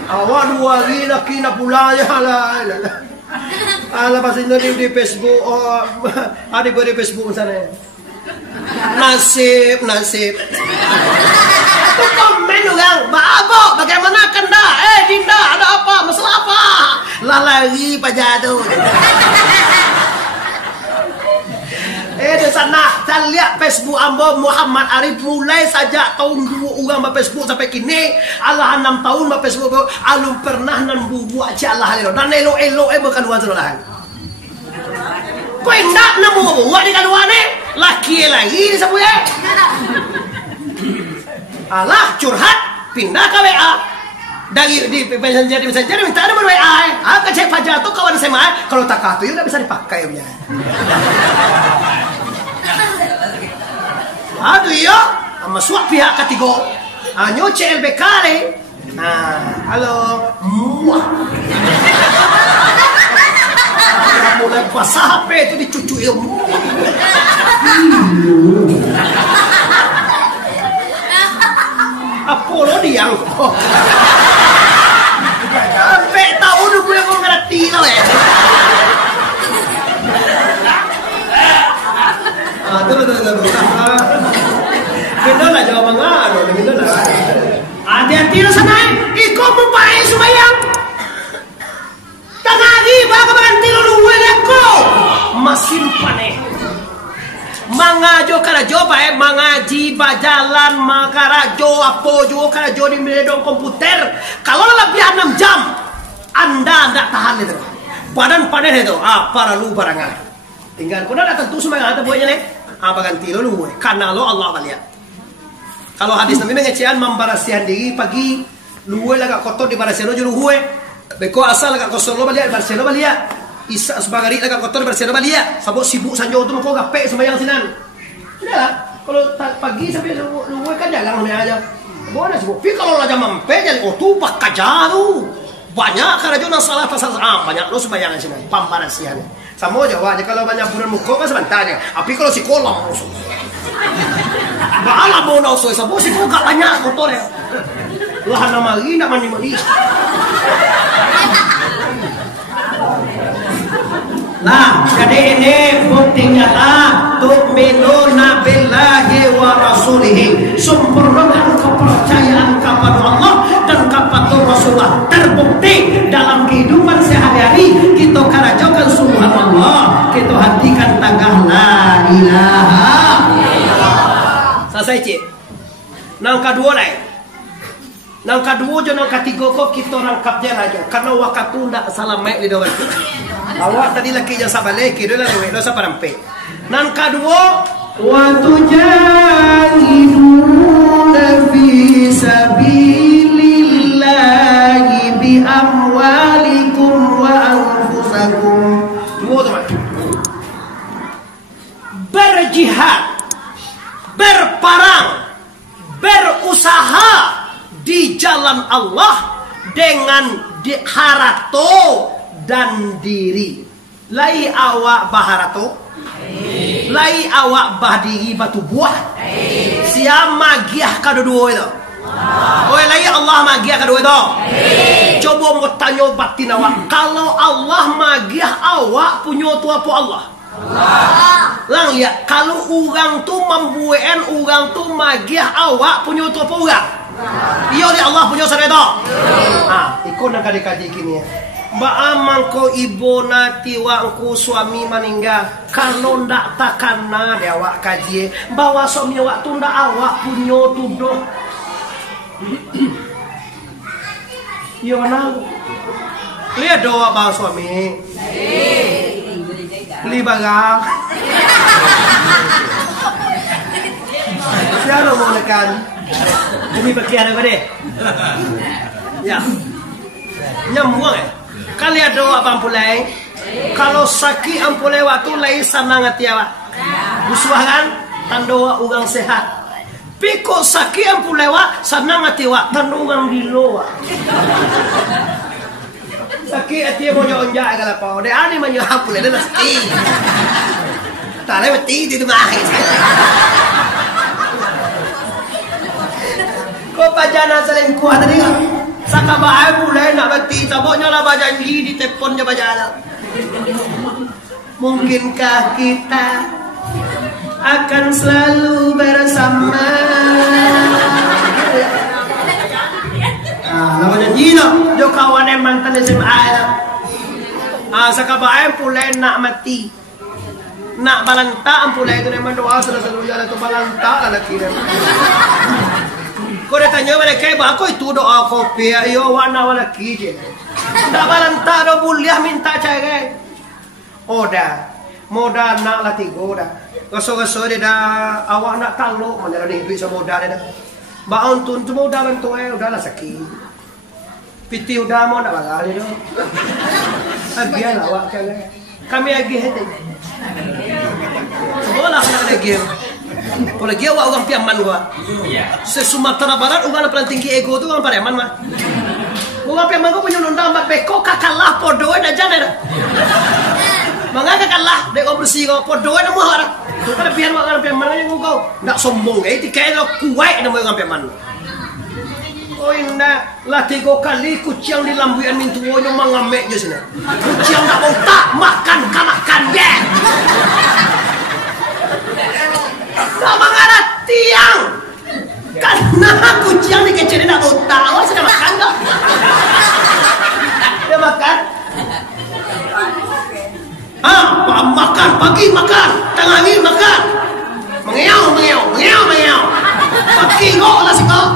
Awak 2 hari lagi nak pulang ya lah. Alah pasal di Facebook. Ada di Facebook sana. Nasib. Tu komen tu kan. Abang bagaimana kanda? Dinda ada apa? Masalah apa? Lari pajak tu. Di sana saya lihat Facebook ambo Muhammad Arif mulai saja tahun 2 orang Facebook sampai kini Allah 6 tahun Facebook alum pernah nan bubu aja Allah dan elo bukan wan salah. Kau endak namu buat di kaluane laki lagi di sabuya. Allah curhat pindah ke WA. Dari di messenger minta nomor WA. Aku cek Fajar tu kawan saya kalau tak kartu itu tidak bisa dipakai punya. Aduh ya, masuk pihak ketiga. Anyo CLBK ni. Halo, muah. Mulai basah HP itu dicucu ilmu. Apollo diang. Sampai tahu dulu yang kau ngerti lah ya. Kita lah jawab mengano, kita lah. Hati-hati lah sana. Iko membayar sembayang. Tengah hari baga berhenti lalu weleku. Masin panen. Mangajo karajo bae mangaji bajalan makarajo apa jo karajo di meledong komputer. Kalau lebih 6 jam Anda tidak tahan itu. Badan panen itu. Para lu barangan. Tinggal kau dah tentu semua yang ada buatnya nih. Ganti lo lu karena lo Allah balik. Kalau hadis Nabi mengecehan membarasihan diri pagi lu lagak kotor di barasihan lo juru gue. Beko asal lagak kotor lo balik barasihan lo balik. Isa sebagai lagak kotor barasihan lo balik. Sabuk sibuk sanjo tu mau gape sembahyang sinan. Udah kalau pagi sampai lu kan jalan aja. Boleh sibuk. Tapi kalau lagi mampe jadi tu pak kajaru. Banyak karena jona salah pasal banyak lo sembahyang sini pambarasihan. Sama jawabnya kalau banyak bulan muka kan sebentarnya. Tapi kalau si kolam musuh. Baala mau nak usai sabu si kolam banyak kotor ya. Lah nama lagi nak mandi. Nah, jadi ini bukti nyata tu'minuna billahi wa rasulihi. Sempurnakan kepercayaan kepada Allah dan kepada Rasulullah. Terbukti dalam kehidupan sehari-hari kita karajokan sungguh kedua lain. Nang kedua je nang ketiga kok kita rangkap dia aja. Karena waktu ndak salah mek di doa. Awak tadi laki je sabale kira lah we dosa parampe. Nang kedua wa tujahiduna fi sabilillahi bi amwalikum wa anfusakum. Dua teman. Berjihad, berperang, berusaha di jalan Allah dengan harato dan diri. Lai awak baharato, lai awak bahdiri batu buah. Siapa magiah kedua itu? Oh, lai Allah magiah kedua itu. Coba mau tanya batin awak. Kalau Allah magiah awak punya tu apa Allah? Lang ya, kalau orang tu membuat orang tu magiah awak punya tu apa orang? Iya ni Allah punya sereda. Ikut nak kaji kini ya. Baamang ko ibu nati wangku suami meninggal. Kalau ndak takana dia awak kaji. Bawa suami awak tu ndak awak punya tu doh. Iya mana? Lihat doa bawa suami. Beli barang. Siapa mau nekan? Demi bagian apa deh? Ya, nyambung ya. Kali ada awak pampulai. Kalau sakit ampulai waktu lain senang hati awak. Busuah kan? Tanda awak orang sehat. Piko sakit ampulai awak senang hati awak. Tanda orang gilo awak. Sakit hati mau nyonjak kalau apa? Dia ani menyo ampulai dia sakit. Tak lewat ti tu mah. Kau bacaan saling kuat tadi kan? Sakabah mulai nak bati, taboknya lah janji di teleponnya bacaan. Mungkinkah kita akan selalu bersama? Nama janji lah, jo kawan yang mantan SMA lah. Sakabah mulai nak mati, nak balanta mulai itu memang doa selalu jalan tu balanta lah lagi. Kau dah tanya mereka, aku itu doa kopi, ayo warna warna kije. Dah balanta do buliah minta cerai. Oh dah, modal nak latih go dah. Gosok dia dah, awak nak talu mana ada duit sama modal dia dah. Baon tu modal bantu udahlah sakit. Piti udah mau nak bagal dia dah. Agian awak cerai. Kami agi hati. Bola nak lagi. Kalau dia orang piaman gua. Sumatera Barat orang paling tinggi ego tu orang piaman mah. Orang piaman gua punya nunda mak beko kakalah podoe dah jangan dah. Mangga kakalah dek bersih gua podoe dah muar. Tu kan pian orang piaman yang gua ndak sombong tikai lo kuat nama orang piaman. Oh indah lah 3 kali kucing di lambuan mintu wono mangamek je sana. Kucing tak mau tak makan kanakan dia. Sama ngarat tiang. Karena kucing ni kecil nak mau tahu sudah makan tak? Dia makan. Makan pagi makan, tengah ni makan. Mengeau. Pagi kok lah sih kok.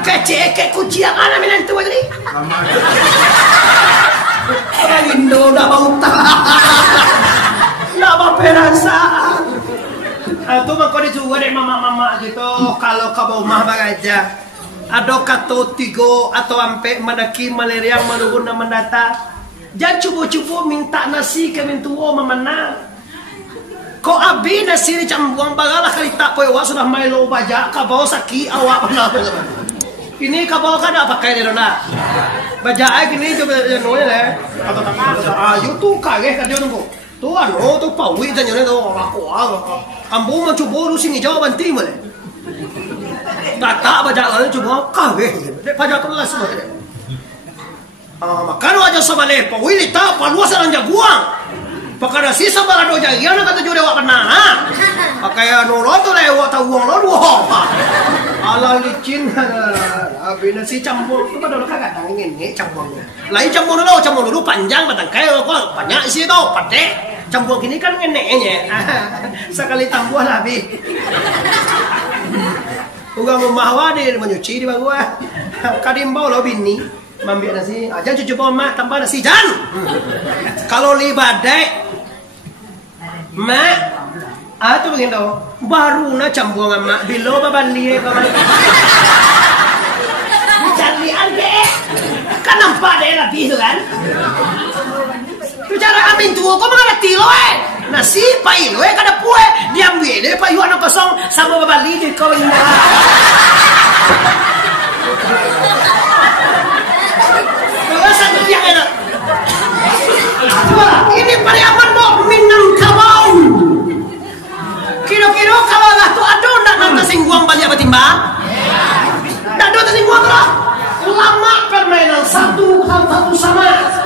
Kecek kucing ana menantu tadi. Orang Indo dah bau tak. Dah berperasaan. Itu mah kau dijual dari mama-mama gitu. Kalau kau mah bagaja. Ada kata 3 atau ampe mendaki malaria menurun dan mendata. Jangan cuba-cuba minta nasi ke mintuo mamana. Kau abi nasi ni cambuang bagalah kali tak poewa sudah mailo baja kau sakit awak pernah. Ini kau kan apa pakai dia nak? Baca gini coba nulis lah. Ayo tu kagak kan dia nunggu. Tu tu pawi tanya tu aku ambu mau coba rusing hijau banti mana? Tak baca lagi coba kagak. Baca tu lah semua. Makan aja sama le pawi tak paluas orang jaguang. Pakai nasi sama lado jagian kata jual awak kena. Pakai nolot tu lewat tahu uang lo ala licin abi nasi campur tu pada kagak tangin ni campurnya lain campur dulu panjang batang kayu kok banyak isi tu pade campur gini kan eneknya sekali tambah lah abi Ugang rumah dia menyuci di bangua. Kadimbau lo bini, mambil nasi. Jangan cuci mak tambah nasi jan. Kalau libadai, mak, tu begini baru na campur dengan mak. Bilo babali, babali. Cari arge, kan nampak deh lebih tu kan. Tu cara amin tu, kau mengerti lo nasi pai lo kada pue diambil deh payu anak kosong sama babali di kau ini. Satu yang enak. Ini pariaman bo Minangkabau. Kira-kira kalau lah tu ada nak nanti singguang balik apa timba? Tak ada singguang lah. Lama permainan satu sama.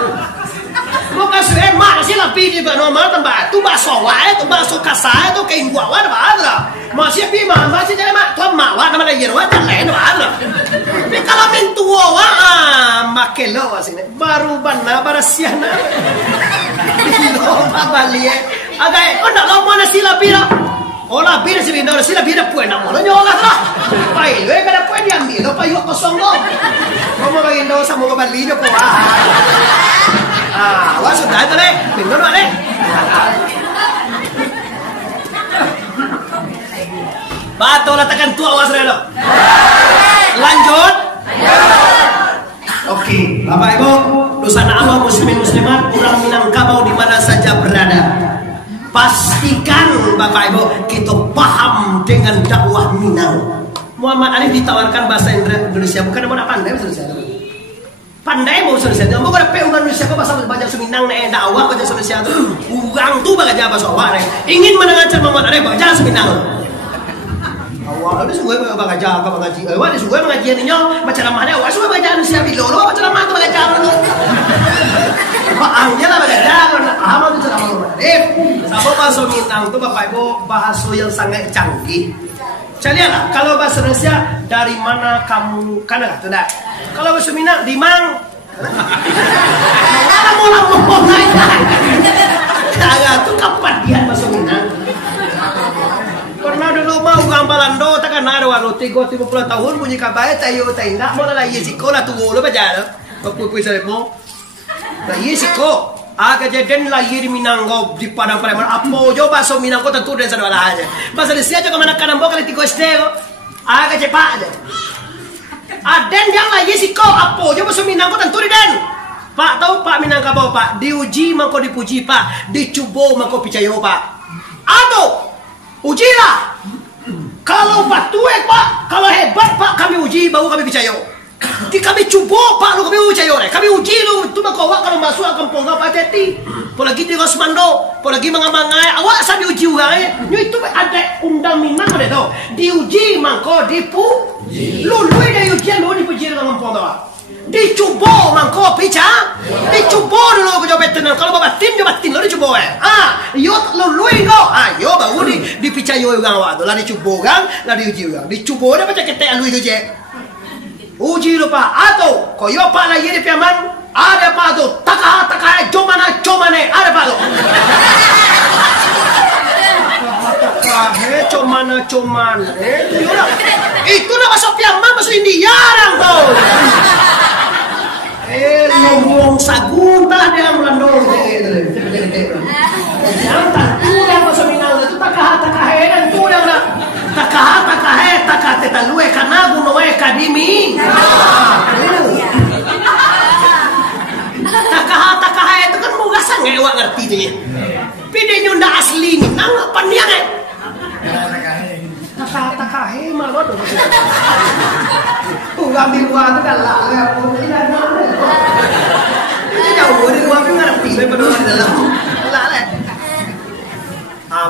Bukan semak sih lebih di normal tempat tu bakso wae tu bakso kasar tu kain gua wae ada. Masih bima masih jadi mak tu mak wae nama lagi wae tak lain ada. Tapi kalau mentua wae makelo sini baru bana barasiana. Lo babali agak kau nak lama nasi lebih lah. Oh lebih nasi bina nasi lebih dah puan nak malu nyolah lah. Pai le kada puan diambil lo payu kosong lo. Kau mau bagi ndo sama babali jo ko. Wah sudah itu deh, tinggal dulu deh. Batu letakkan tua awas dulu. Lanjut. Oke, Bapak Ibu, dosana Allah muslimin muslimat, orang Minangkabau di mana saja berada. Pastikan Bapak Ibu kita paham dengan dakwah Minang. Muhammad Arif ditawarkan bahasa Indonesia, bukan mau pandai bahasa Indonesia. Pandai mau Indonesia, mau kada pe orang Indonesia kau bahasa Minang nih dakwah bahasa Indonesia tu, orang tu baca bahasa awak nih. Ingin mendengar Muhammad Arif baca Minang. Awak itu suka baca apa mengaji, awak itu suka mengaji ni nyo, macam mana awak suka baca Indonesia bilo, macam mana tu baca tu. Angnya lah baca, apa tu cara Muhammad Arif? Sama bahasa Minang tu Bapak Ibu bahasa yang sangat canggih. Lihatlah, kalau bahasa Indonesia dari mana kamu kana tidak. Kalau bahasa Minang di mang. Kamu ngomong aja. Kagak tuh kapan dia bahasa Minang. Pernah dulu mau gambalan do takkan ada walau 30 tahun punya kabai tayo taindak mau lah iya sekolah tu lo baca. Aku puisa mo. Lah iya sekolah. Aga jadi lahir di Minangkabau di Padang Pariaman. Apa jo bahasa Minangkabau tentu dan sadar aja. Bahasa Indonesia juga mana kanan bawah kali 3 SD kok. Aga cepat aja. Aden yang lahir si kau apa jo bahasa Minangkabau tentu dan. Pak tahu Pak Minangkabau Pak diuji mangko dipuji Pak, dicoba mangko picayo Pak. Atau ujilah. Kalau batuek Pak, kalau hebat Pak kami uji baru kami picayo. Di kami coba Pak lu kami uji ore. Kami uji lu tu nak awak kalau masuk kampung apa hati. Apalagi di Rosmando, apalagi mangai awak sa diuji orang Nyo itu ada undang Minang ada tu. Diuji mangko dipuji. Lu dari ujian lu dipuji dengan kampung awak. Dicoba mangko pica. Dicoba dulu ke jawab tenang. Kalau batin jawab batin lu dicoba yo lu kau. Yo baru dipica yo orang awak tu. Lah dicoba kan, lah diuji orang. Dicoba dah macam ketek lu itu je. Uji lupa atau koyo Pak lagi di Piaman ada Pak tu taka jomana ada Pak tu coman itu nak masuk Piaman masuk India orang tu ngomong sagun tak ada yang melandong yang tu yang masuk Minang itu taka dan tu yang nak taka tetalue kanagu noe kadimi taka itu kan muga sange awak ngerti je pide nyunda asli ni nang paniang taka malu tu ambil buah tu galak ini jauh dari buah tu ngerti daripada di dalam galak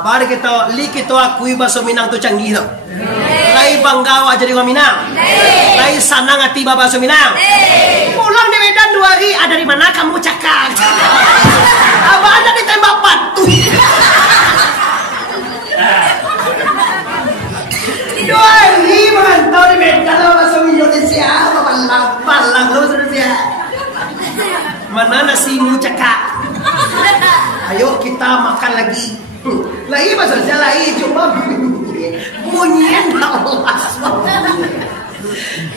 baru kita akui bahasa Minang tu canggih tu. Lai banggawa jadi orang Minang. Lai sanang hati bahasa Minang. Pulang di Medan 2 hari, ada di mana kamu cakap? Apa ada ditembak batu? 2 hari merantau di Medan bahasa Indonesia. Balang lu Indonesia. Mana nasimu cakap? Ayo kita makan lagi. Lagi bahasa Indonesia lagi cuma sembunyian Allah.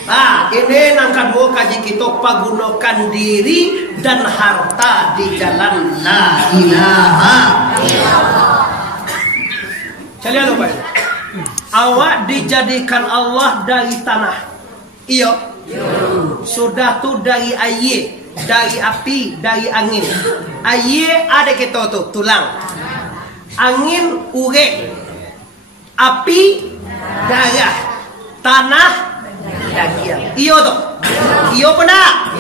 Nah, ini yang kedua kaji kita pagunakan diri dan harta di jalan la ilaha illallah. Kalian lupa ya? Awak dijadikan Allah dari tanah. Iyo. Sudah tu dari air, dari api, dari angin. Air ada kita tu tulang. Angin urek. Api darah. Tanah daging. Iyo tu. Iyo pernah.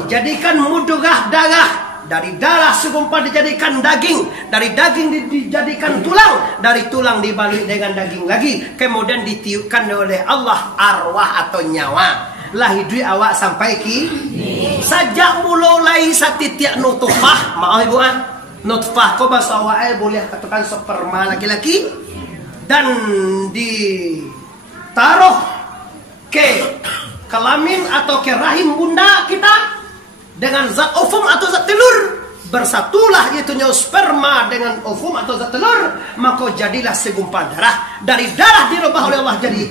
Dijadikan mudurah darah. Dari darah segumpal dijadikan daging. Dari daging dijadikan tulang. Dari tulang dibalui dengan daging lagi. Kemudian ditiupkan oleh Allah arwah atau nyawa. Lah hidup awak sampai kini. Sajak mulai satitiak nutfah. Maaf ibu ah. Nutfah kau bahasa awak boleh katakan sperma laki-laki. Dan ditaruh ke kelamin atau ke rahim bunda kita. Dengan zat ovum atau zat telur. Bersatulah itunya sperma dengan ovum atau zat telur. Maka jadilah segumpal darah. Dari darah dirubah oleh Allah jadi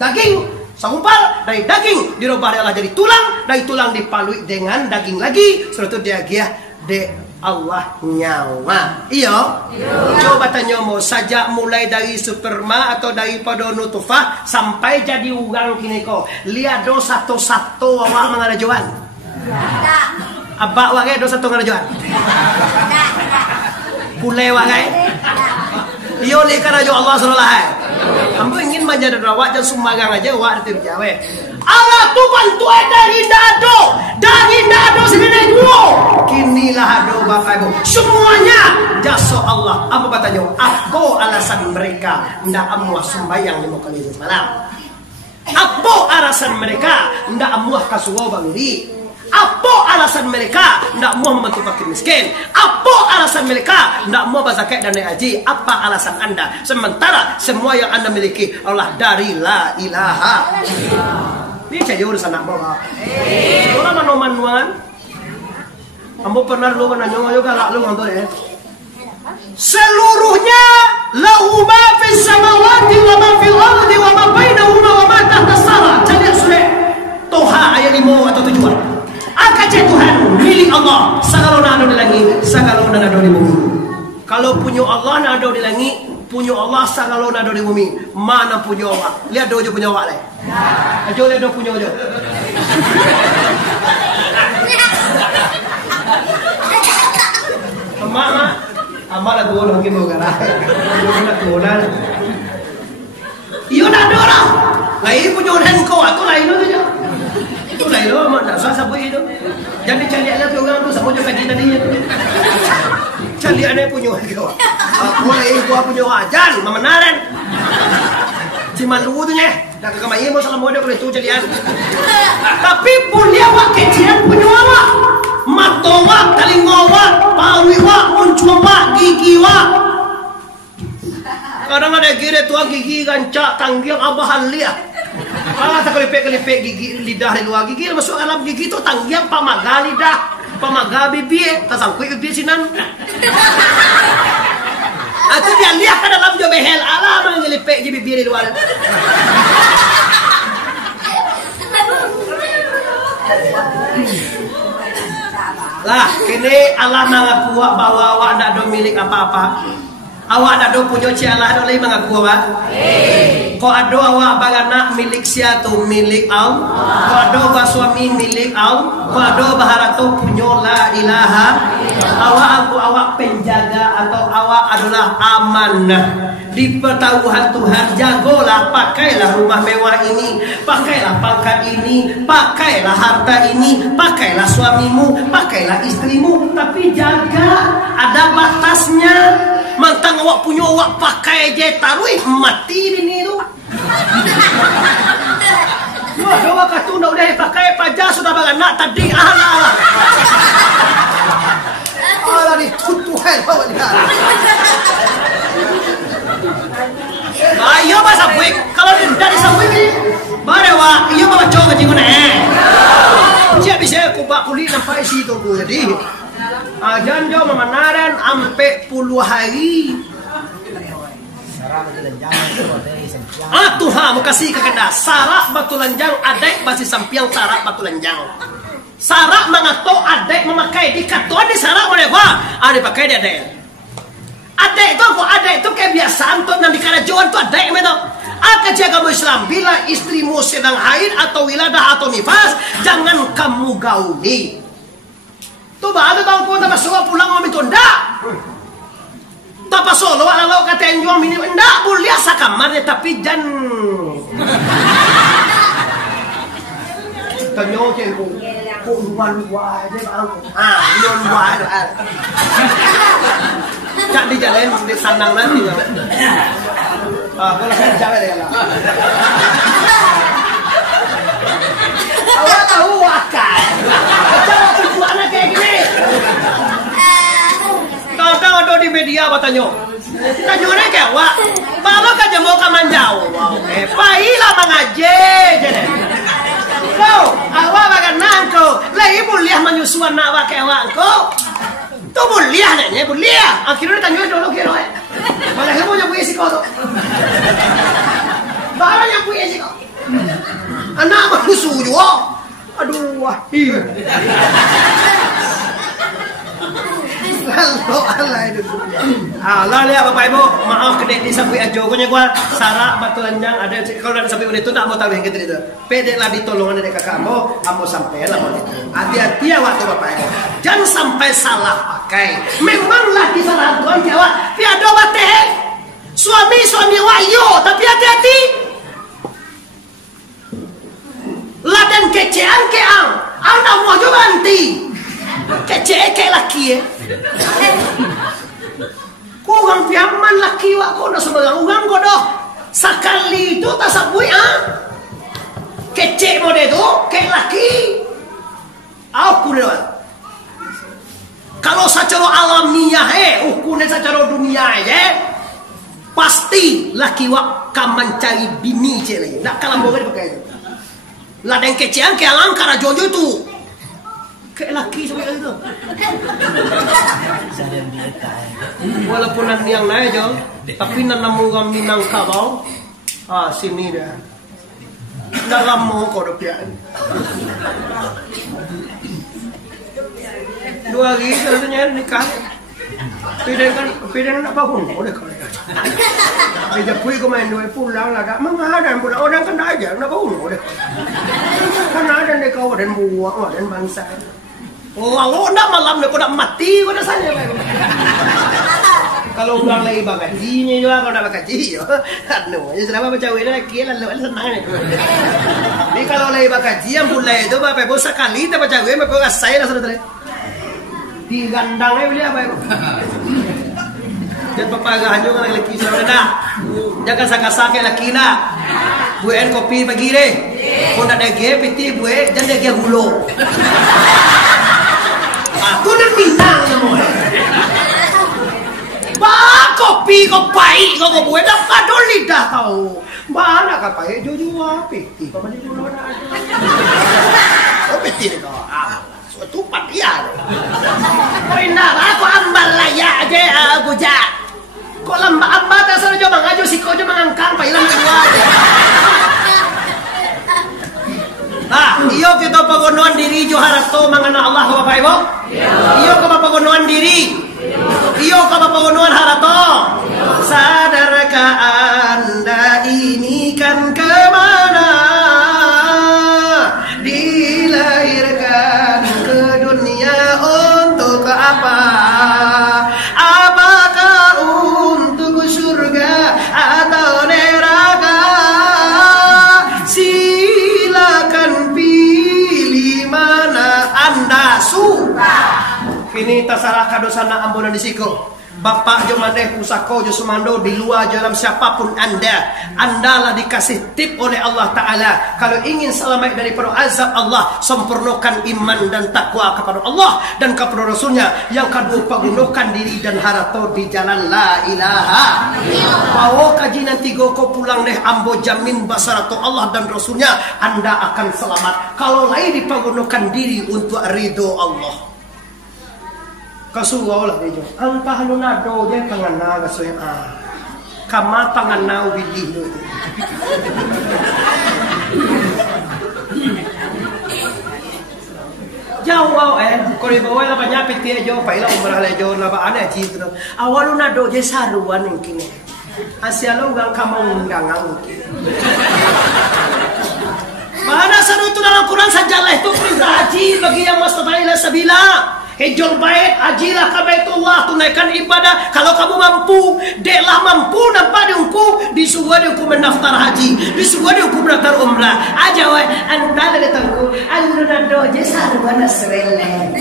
daging. Segumpal dari daging dirubah oleh Allah jadi tulang. Dari tulang dipalui dengan daging lagi. Setelah itu dia de Allah nyawa. Iya. Coba tanya mau saja mulai dari sperma atau daripada nutfah sampai jadi orang kini kau. Lihat do satu-satu awak mengarajuan. Abak wakai dosa tu ngarajuan. Pulai wakai. Iyo le karajo Allah sallallahu. Ambo ingin menjadi rawat dan sumbangan aja wak di Jawa. Allah tu bantu dari dado sebenarnya dulu. Kinilah ado bapak ibu. Semuanya jasa Allah. Apa katanya? Apa alasan mereka ndak amuah sembahyang 5 kali semalam? Apa alasan mereka ndak amuah kasuwa bangiri? Apa alasan mereka tidak mau membantu fakir miskin? Apa alasan mereka tidak mau berzakat dan haji? Apa alasan anda? Sementara semua yang anda miliki Allah dari la ilaha. Ini saja urusan nak bawa. Orang manuan. Ambo pernah lu menanya juga lah lu ngantor ya. Seluruhnya lahu ma fis samawati wa ma fil ardi wa ma bainahuma wa ma tahta as-sara. Jadi surah Toha ayat 5 atau 7. Akaje Tuhan milik Allah. Sagalona ada di langit, sagalona ada di bumi. Kalau punya Allah ada di langit, punya Allah sagalona ada di bumi. Mana punya Allah? Lihat dojo punya Allah leh. Ajo lihat do punya ajo. Ama la dua lagi mau gara. Dua dua. Iyo nak ada orang. Lain punya orang kau atau lain tu je. Itu lain loh, mak tak siapa itu. Jadi cari anak orang tu sama juga kita ni. Cari anak punya orang. Aku lain gua punya ajan, memenaran. Cuma lu tu nye. Dah kemai mau salam muda boleh tu cari anak. Tapi punya awak kecilan punya awak. Mata awak, telinga awak, pawi awak, muncul awak, gigi awak. Kadang ada kira tua gigi gancak tanggiang abahan liah. Kalau tak kelipek gigi lidah di luar gigi masuk dalam gigi itu tanggiang pamaga lidah, pamaga bibir, tasangkui bibir sinan. Aku dia lihat ke dalam jo behel alam ngelipek di bibir di luar. Lah, kini Allah mengaku bahwa awak tidak ada milik apa-apa. Awak ada punya cialah ada lagi mengaku awak. Kau ada awak baganak milik siatu milik Allah. Kau ada suami milik Allah. Kau ada baharatu punya la ilaha. Awak penjaga atau awak adalah amanah. Di pertahuan Tuhan jagolah, pakailah rumah mewah ini, pakailah pangkat ini, pakailah harta ini, pakailah suamimu, pakailah istrimu, tapi jaga ada batasnya. Mantang awak punya awak pakai je taruh mati bini tu. Wah, doa katu nak udah pakai pajak sudah baganak tadi ala. Ala ditutuhan awak lihat. Ayo bahasa buik. Kalau dari sabui ni, bare wa iyo bawa cowok kecil guna. Siapa bisa kubak kulit sampai situ tu jadi. Ajan jo memanaran ampe puluh hari. Tuhan mau kasih ke kena sarak batu lanjang adek basi sampiang sarak batu lanjang. Sarak mengato adek memakai di katuan di sarak boleh gua. Ada pakai di adek. Adek itu kok adek itu kebiasaan tuh nanti karena jual tuh adek itu. Akan jaga Islam bila istrimu sedang haid atau wiladah atau nifas jangan kamu gauli. Tuh baru tahu kau tak masuk pulang om itu ndak. Tak pasol kalau kata yang jual minum ndak boleh sakamarnya tapi jan. Tanyo cengku. Luar aja bang. Luar. Cak di jalan di sandang nanti. Kalau saya jalan deh lah. Awak tahu akal. Jangan perempuan kayak gini. Tahu di media apa tanyo? Tanyo ni kayak awak. Baru kan mau kamanjau. Pailah mengaji jadi. Kau, awak bagan nangko, lagi boleh menyusuan awak ke awak kau. Tu boleh nanya, boleh. Akhirnya tanya dulu kira. Malah kamu yang punya siko tu. Baru yang punya siko. Anak bersusu juga. Aduh, wah. Alay itu. Lah lihat Bapak Ibu, maaf kedek di sapi ajo punya gua sarak batu lanjang ada kalau ada sapi itu tak mau tahu yang gitu itu. Pede lah ditolong dari kakak ambo sampai lah mau itu. Hati-hati waktu Bapak Ibu. Jangan sampai salah pakai. Memanglah di salah Tuhan Jawa. Tiada bate. Suami wayo tapi hati-hati. Ladan kecean keang. Anak mau juga anti. Kece kayak laki kurang piaman laki wak kau dah sebelah urang kau dah sekali itu tak sabui kece mode tu kayak laki aku dah kalau secara alamiah ukurnya secara dunia pasti laki wak kan mencari bini je lagi nak kalah boleh pakai itu lah dan kecean kayak langkara jojo tu kayak laki seperti itu. Walaupun nanti yang lain jo, tapi nanamu kami nang kabau, sini dah. Dalam mau kau rupiah. Dua lagi katanya nikah. Pilihan nak bangun, boleh kau. Bila pui kau main dua pulang lah, mengadaan pulang orang kan aja nak bangun, boleh. Kan ada nekau dan buang dan bangsa. Lalu nak malam dia kau nak mati kau dah sana. Kalau ulang lagi bagajinya juga kalau nak bagaji yo. Anu, jadi selama baca wira lagi lalu senang ni. Ni kalau lagi bagaji yang mulai itu bapak ibu sekali tak baca wira bapak saya lah sudah. Di gandangnya beli apa ibu? Jangan bapak ganjong kan lagi sudah dah. Jangan sakit laki nak. Buat kopi pagi deh. Kau nak daging piti buat jangan daging hulu. Aku nak minang semua. Bah kopi kau pahit kau buat dah kadol lidah tahu. Bah nak kau pahit jujur piti kau mana dulu nak ada. Kau piti kau. Suatu patian. Kau nak aku ambal layak aja aku jak. Kau lambat ambal tak salah coba ngaju si kau cuma ngangkang pahilan dua. Iyo kita pagunuan diri jo harato mangana Allah Bapak Ibu. Iyo ka pagunuan diri. Iyo ka pagunuan harato. Sadarkah Anda ini kan kemana? Dilahirkan ke dunia untuk apa? Apakah untuk surga atau neraka? Anda suka. Kini terserah kadosana ampunan disiko. Bapak jo mandeh pusako jo sumando di luar dalam siapapun Anda lah dikasih tip oleh Allah Ta'ala. Kalau ingin selamat daripada azab Allah, sempurnakan iman dan takwa kepada Allah dan kepada Rasulnya. Yang kedua, pergunakan diri dan harta di jalan la ilaha. Bawa kaji nanti kau pulang deh ambo jamin basarato Allah dan Rasulnya, Anda akan selamat. Kalau lain dipergunakan diri untuk ridho Allah. Kasuwa lah dia. Antah lunado dia kangana kasuya. kama panganau bidih tu. Jauh kau bawa lah banyak peti aja, pai lah umrah lah aja, lah aneh aja tu. Awal una do je saruan mungkin. Asia lo gang kamu undang mungkin. Mana saru itu dalam Quran sajalah itu perintah haji bagi yang mastata'ila sabila. Hijul bait, hajilah ke Baitullah, tunaikan ibadah. Kalau kamu mampu, deklah mampu nampak diungku, disuruh diungku mendaftar haji, disuruh diungku mendaftar umrah. Aja weh, anta dari tangku, alur nado jasa ruana serele.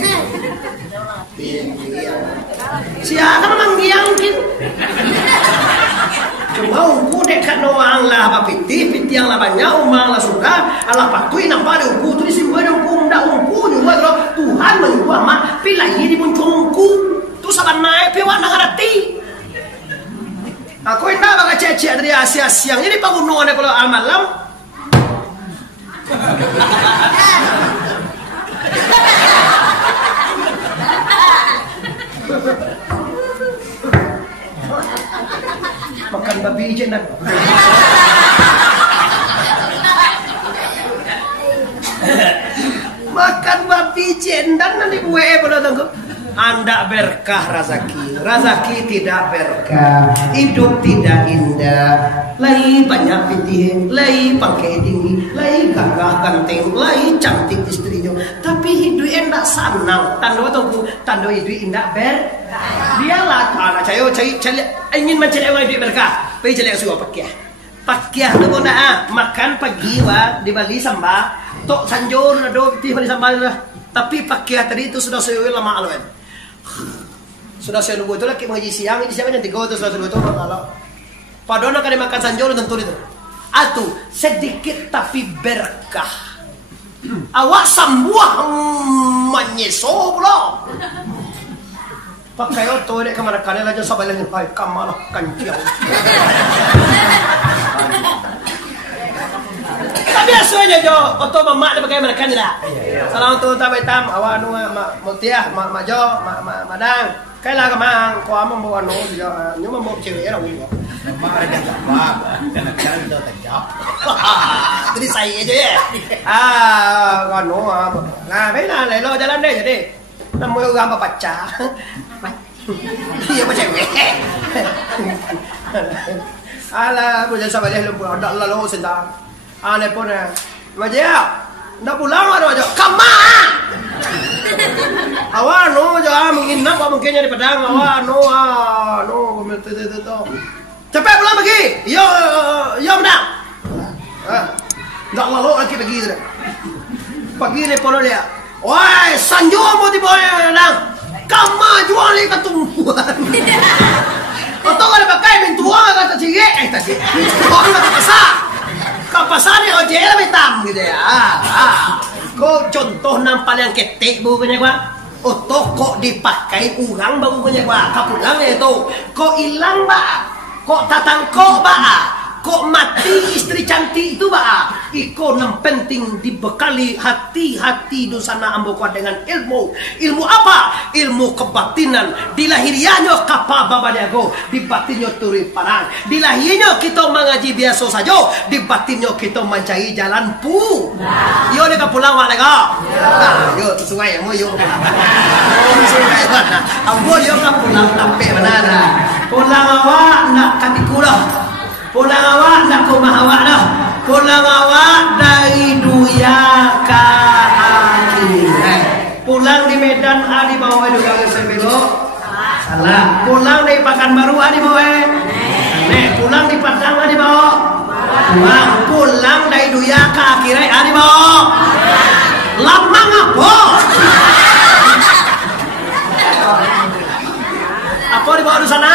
Siapa memang dia mungkin? Cuma ungku dekat noang lah apa piti yang lah banyak umang lah sudah alah patui nampak diungku tu disimpan diungku ndak ungku juga terus Tuhan menunggu mak pilih di muncul ungku tu saban naik pewan ngarati. Aku indah baga cecek dari Asia siang jadi bangun ada kalau malam. Makan babi je nak. Makan babi jendan nanti buat pada tanggup. Anda berkah rezeki tidak berkah, hidup tidak indah. Lai banyak pitihin, lai pakai tinggi, lai gagah ganteng, lai cantik istrinya. Tapi hidup endak senang. Tanda tunggu, tanda hidup indah berkah. Dialah anak saya ingin mencari orang hidup berkah. Pergi cari suruh pakiah tu pun nak makan pagi di Bali sambal. Tok sanjur ada di Bali sambal lah. Tapi pakiah tadi itu sudah saya lama alwan. Sudah saya nunggu itu lagi mengaji siang nanti kau tu sudah itu kalau padahal nak makan sanjur tentu itu. Atu sedikit tapi berkah. Awak sambuah menyeso pula. Pakai auto dek kemana kalian aja sampai lagi hai kamalah kanciang. Tapi biasanya jo auto mamak dia pakai mereka dah. Salam tu tak betam awak anu mak mutiah mak jo madang. Cái là cái mang qua mà mua nó thì nếu mà mua chuyện ấy là nguy hiểm. Mà cái này quá, cái này cái đó thành chó. Tôi đi xay chứ. Còn nó là mấy là lại lo cho lên đây rồi đi. Nó mua gam vào bạch trà. Iya macam ni. Ala bây giờ sao vậy lu đã lo senang. Này pun macam nak pulang ada aja. Kama. Awak no jangan menginap mungkin di Padang awak no tu. Cepat pulang pergi. Yo Padang. Nak lalu lagi pergi tu. Pergi ni polo dia. Woi, sanjo mau dibawa Padang. Kama jual ni ketumpuan. Atau kalau pakai mintua kata cigek tadi. Orang kata pasar. Ke pasar ni ojek hitam gitu ya. Kau contoh nampak yang ketik bu punya gua. Oto kok dipakai urang baru punya gua. Kapulang itu. Kok hilang ba? Kok tatang kok ba? Kok mati istri cantik itu ba? Iko yang penting dibekali hati-hati dosana ambokwa dengan ilmu. Ilmu apa? Ilmu kebatinan. Di lahiriannya kapa baba diago, di batinnya turi parang. Di lahirnya kita mengaji biasa saja, di batinnya kita mencari jalan pu. Yo deka pulang wak lega. Yo sesuai yang mau yo. Sesuai mana? Ambo yo ka pulang sampai mana dah. Pulang awak nak katikulah. Pulang awak nak kumah awak dah. Pulang awak dari dunia ke akhirat. Pulang di Medan di bawah itu kalau saya belok salah. Pulang di Pekanbaru di bawah. Pulang di Padang di bawah. Pulang dari dunia ke akhirat di bawah. Lama apa? Apa di bawah di sana?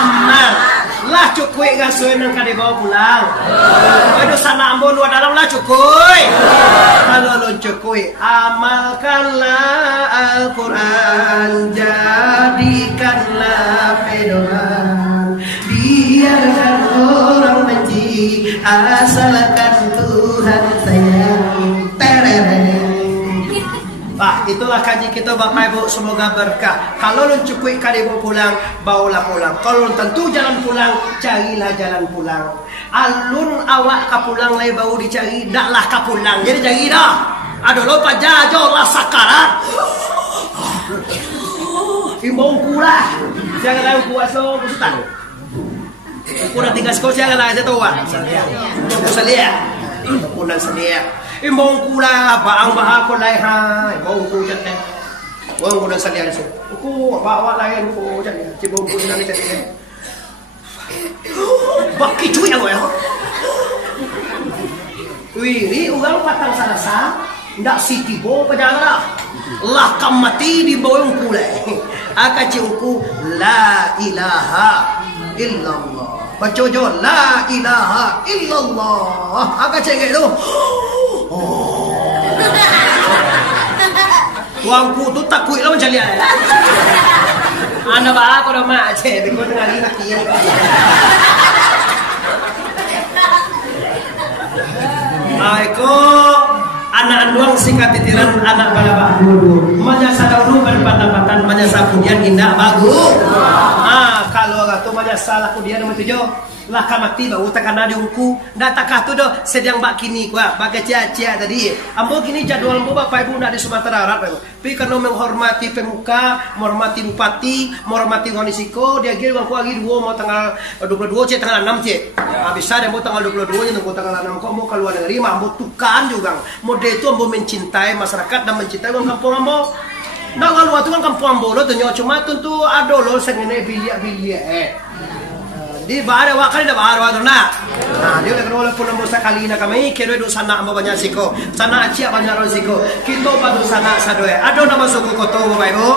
Amal. Lah cukui gasui nang kadi bawa pulang. Aduh sana ambon luar dalam lah cukui. Kalau lo cukui amalkanlah Al-Quran, jadikanlah pedoman. Biarkan orang benci, asalkan Tuhan sayang. Itulah kaji kita Bapak Ibu, semoga berkah. Kalau lu cukup kali mau pulang, bawalah pulang. Kalau lu tentu jalan pulang, carilah jalan pulang. Alun awak kapulang lay bau dicari, daklah kapulang. Jadi cari dah. Aduh lupa jajo lah sakarat. Imbau kulah. Jangan lalu kuasa kusutan. Kurang tinggal sekolah jangan lah aja tahu. Salia. Punan salia. Imbong kula baang baha ko lai ha imbong ku jat ne wong ku salia so ku bawa lain ku jat ne cibong ku nang jat ne baki cuy ya wiri ugang patang sarasa ndak sitibo pajala lah kamati di bawang kula aka ciuku la ilaha illallah bacojo la ilaha illallah aka cengek tu Tuangku tu takut lah macam dia. Anda bah aku dah mak cek, aku tengah lihat dia. Aku anak anduang singkat titiran anak balaba. Menyasa dahulu berpatah-patah, menyasa kemudian indah bagus. Kalau tu menyasa lah kemudian nama tujuh. Lah kamati ba utakan na diungku datakah tu do sedang bak kini gua bagai cia-cia tadi ambo kini jadwal ambo Bapak Ibu nak di Sumatera Barat tapi karena menghormati pemuka menghormati bupati menghormati wanisiko dia kira bangku lagi dua mau tanggal 22 cek tanggal 6 cek bisa deh mau tanggal 22 nya tunggu tanggal 6 kok mau keluar negeri mah ambo tukan juga mode itu ambo mencintai masyarakat dan mencintai orang kampung ambo. Nah kalau waktu kan kampung ambo lo tanya cuma tentu ada lo sengene bilia di bahare wakali da bahare wadu na dia udah kerola pun nomor sekali na kami kero do sana amba banyak siko sana acia banyak ro siko kita padu sana sadoe ado nama suku koto Bapak Ibu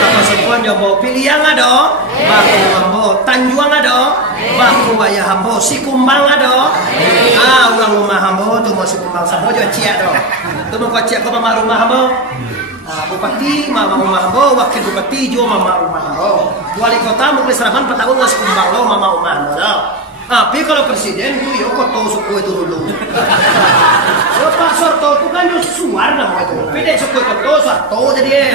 sapa sepon yo mau pilihan ado baku ambo tanjuang ado baku waya hambo sikumbang ado ulang rumah hambo tu mau sikumbang sabo jo acia do tu mau acia ko mama rumah hambo bupati mama rumah hambo wakil bupati jo mama rumah hambo wali kota mungkin serapan petahun ngasih kumbang lo mama rumah hambo tapi kalau presiden itu yo koto suku itu dulu yo Pak Soeharto itu kan yo suar nama itu beda suku koto Soeharto jadi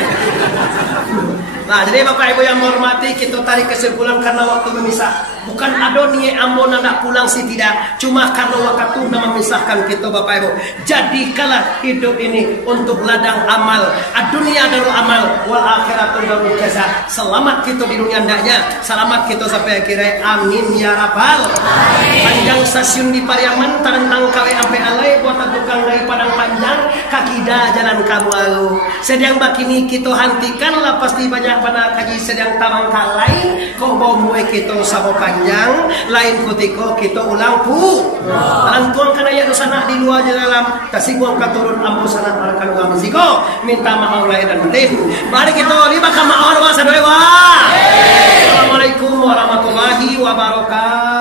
nah jadi Bapak Ibu yang menghormati kita tarik kesimpulan karena waktu memisah bukan ado nih ambo nak pulang sih tidak cuma karena waktu nama memisahkan kita Bapak Ibu jadikanlah hidup ini untuk ladang amal dunia darul amal wal akhiratul darul jaza selamat kita di dunia ndaknya selamat kita sampai akhirnya amin ya rabbal panjang stasiun di Pariaman tarentang kawe ampe alai buat tukang dari Padang Panjang kaki dah jalan kamu lalu sedang bakini kita hentikan lah pasti banyak pada kaji sedang tamang kalai kau bawa muai kita sama panjang lain kutiko kita ulang pu lantuang kana ya sana di luar di dalam kasih gua katurun ambo sana alkan gua misiko minta maaf lahir dan batin mari kita lima kama awal wa sadoe wa assalamualaikum warahmatullahi wabarakatuh.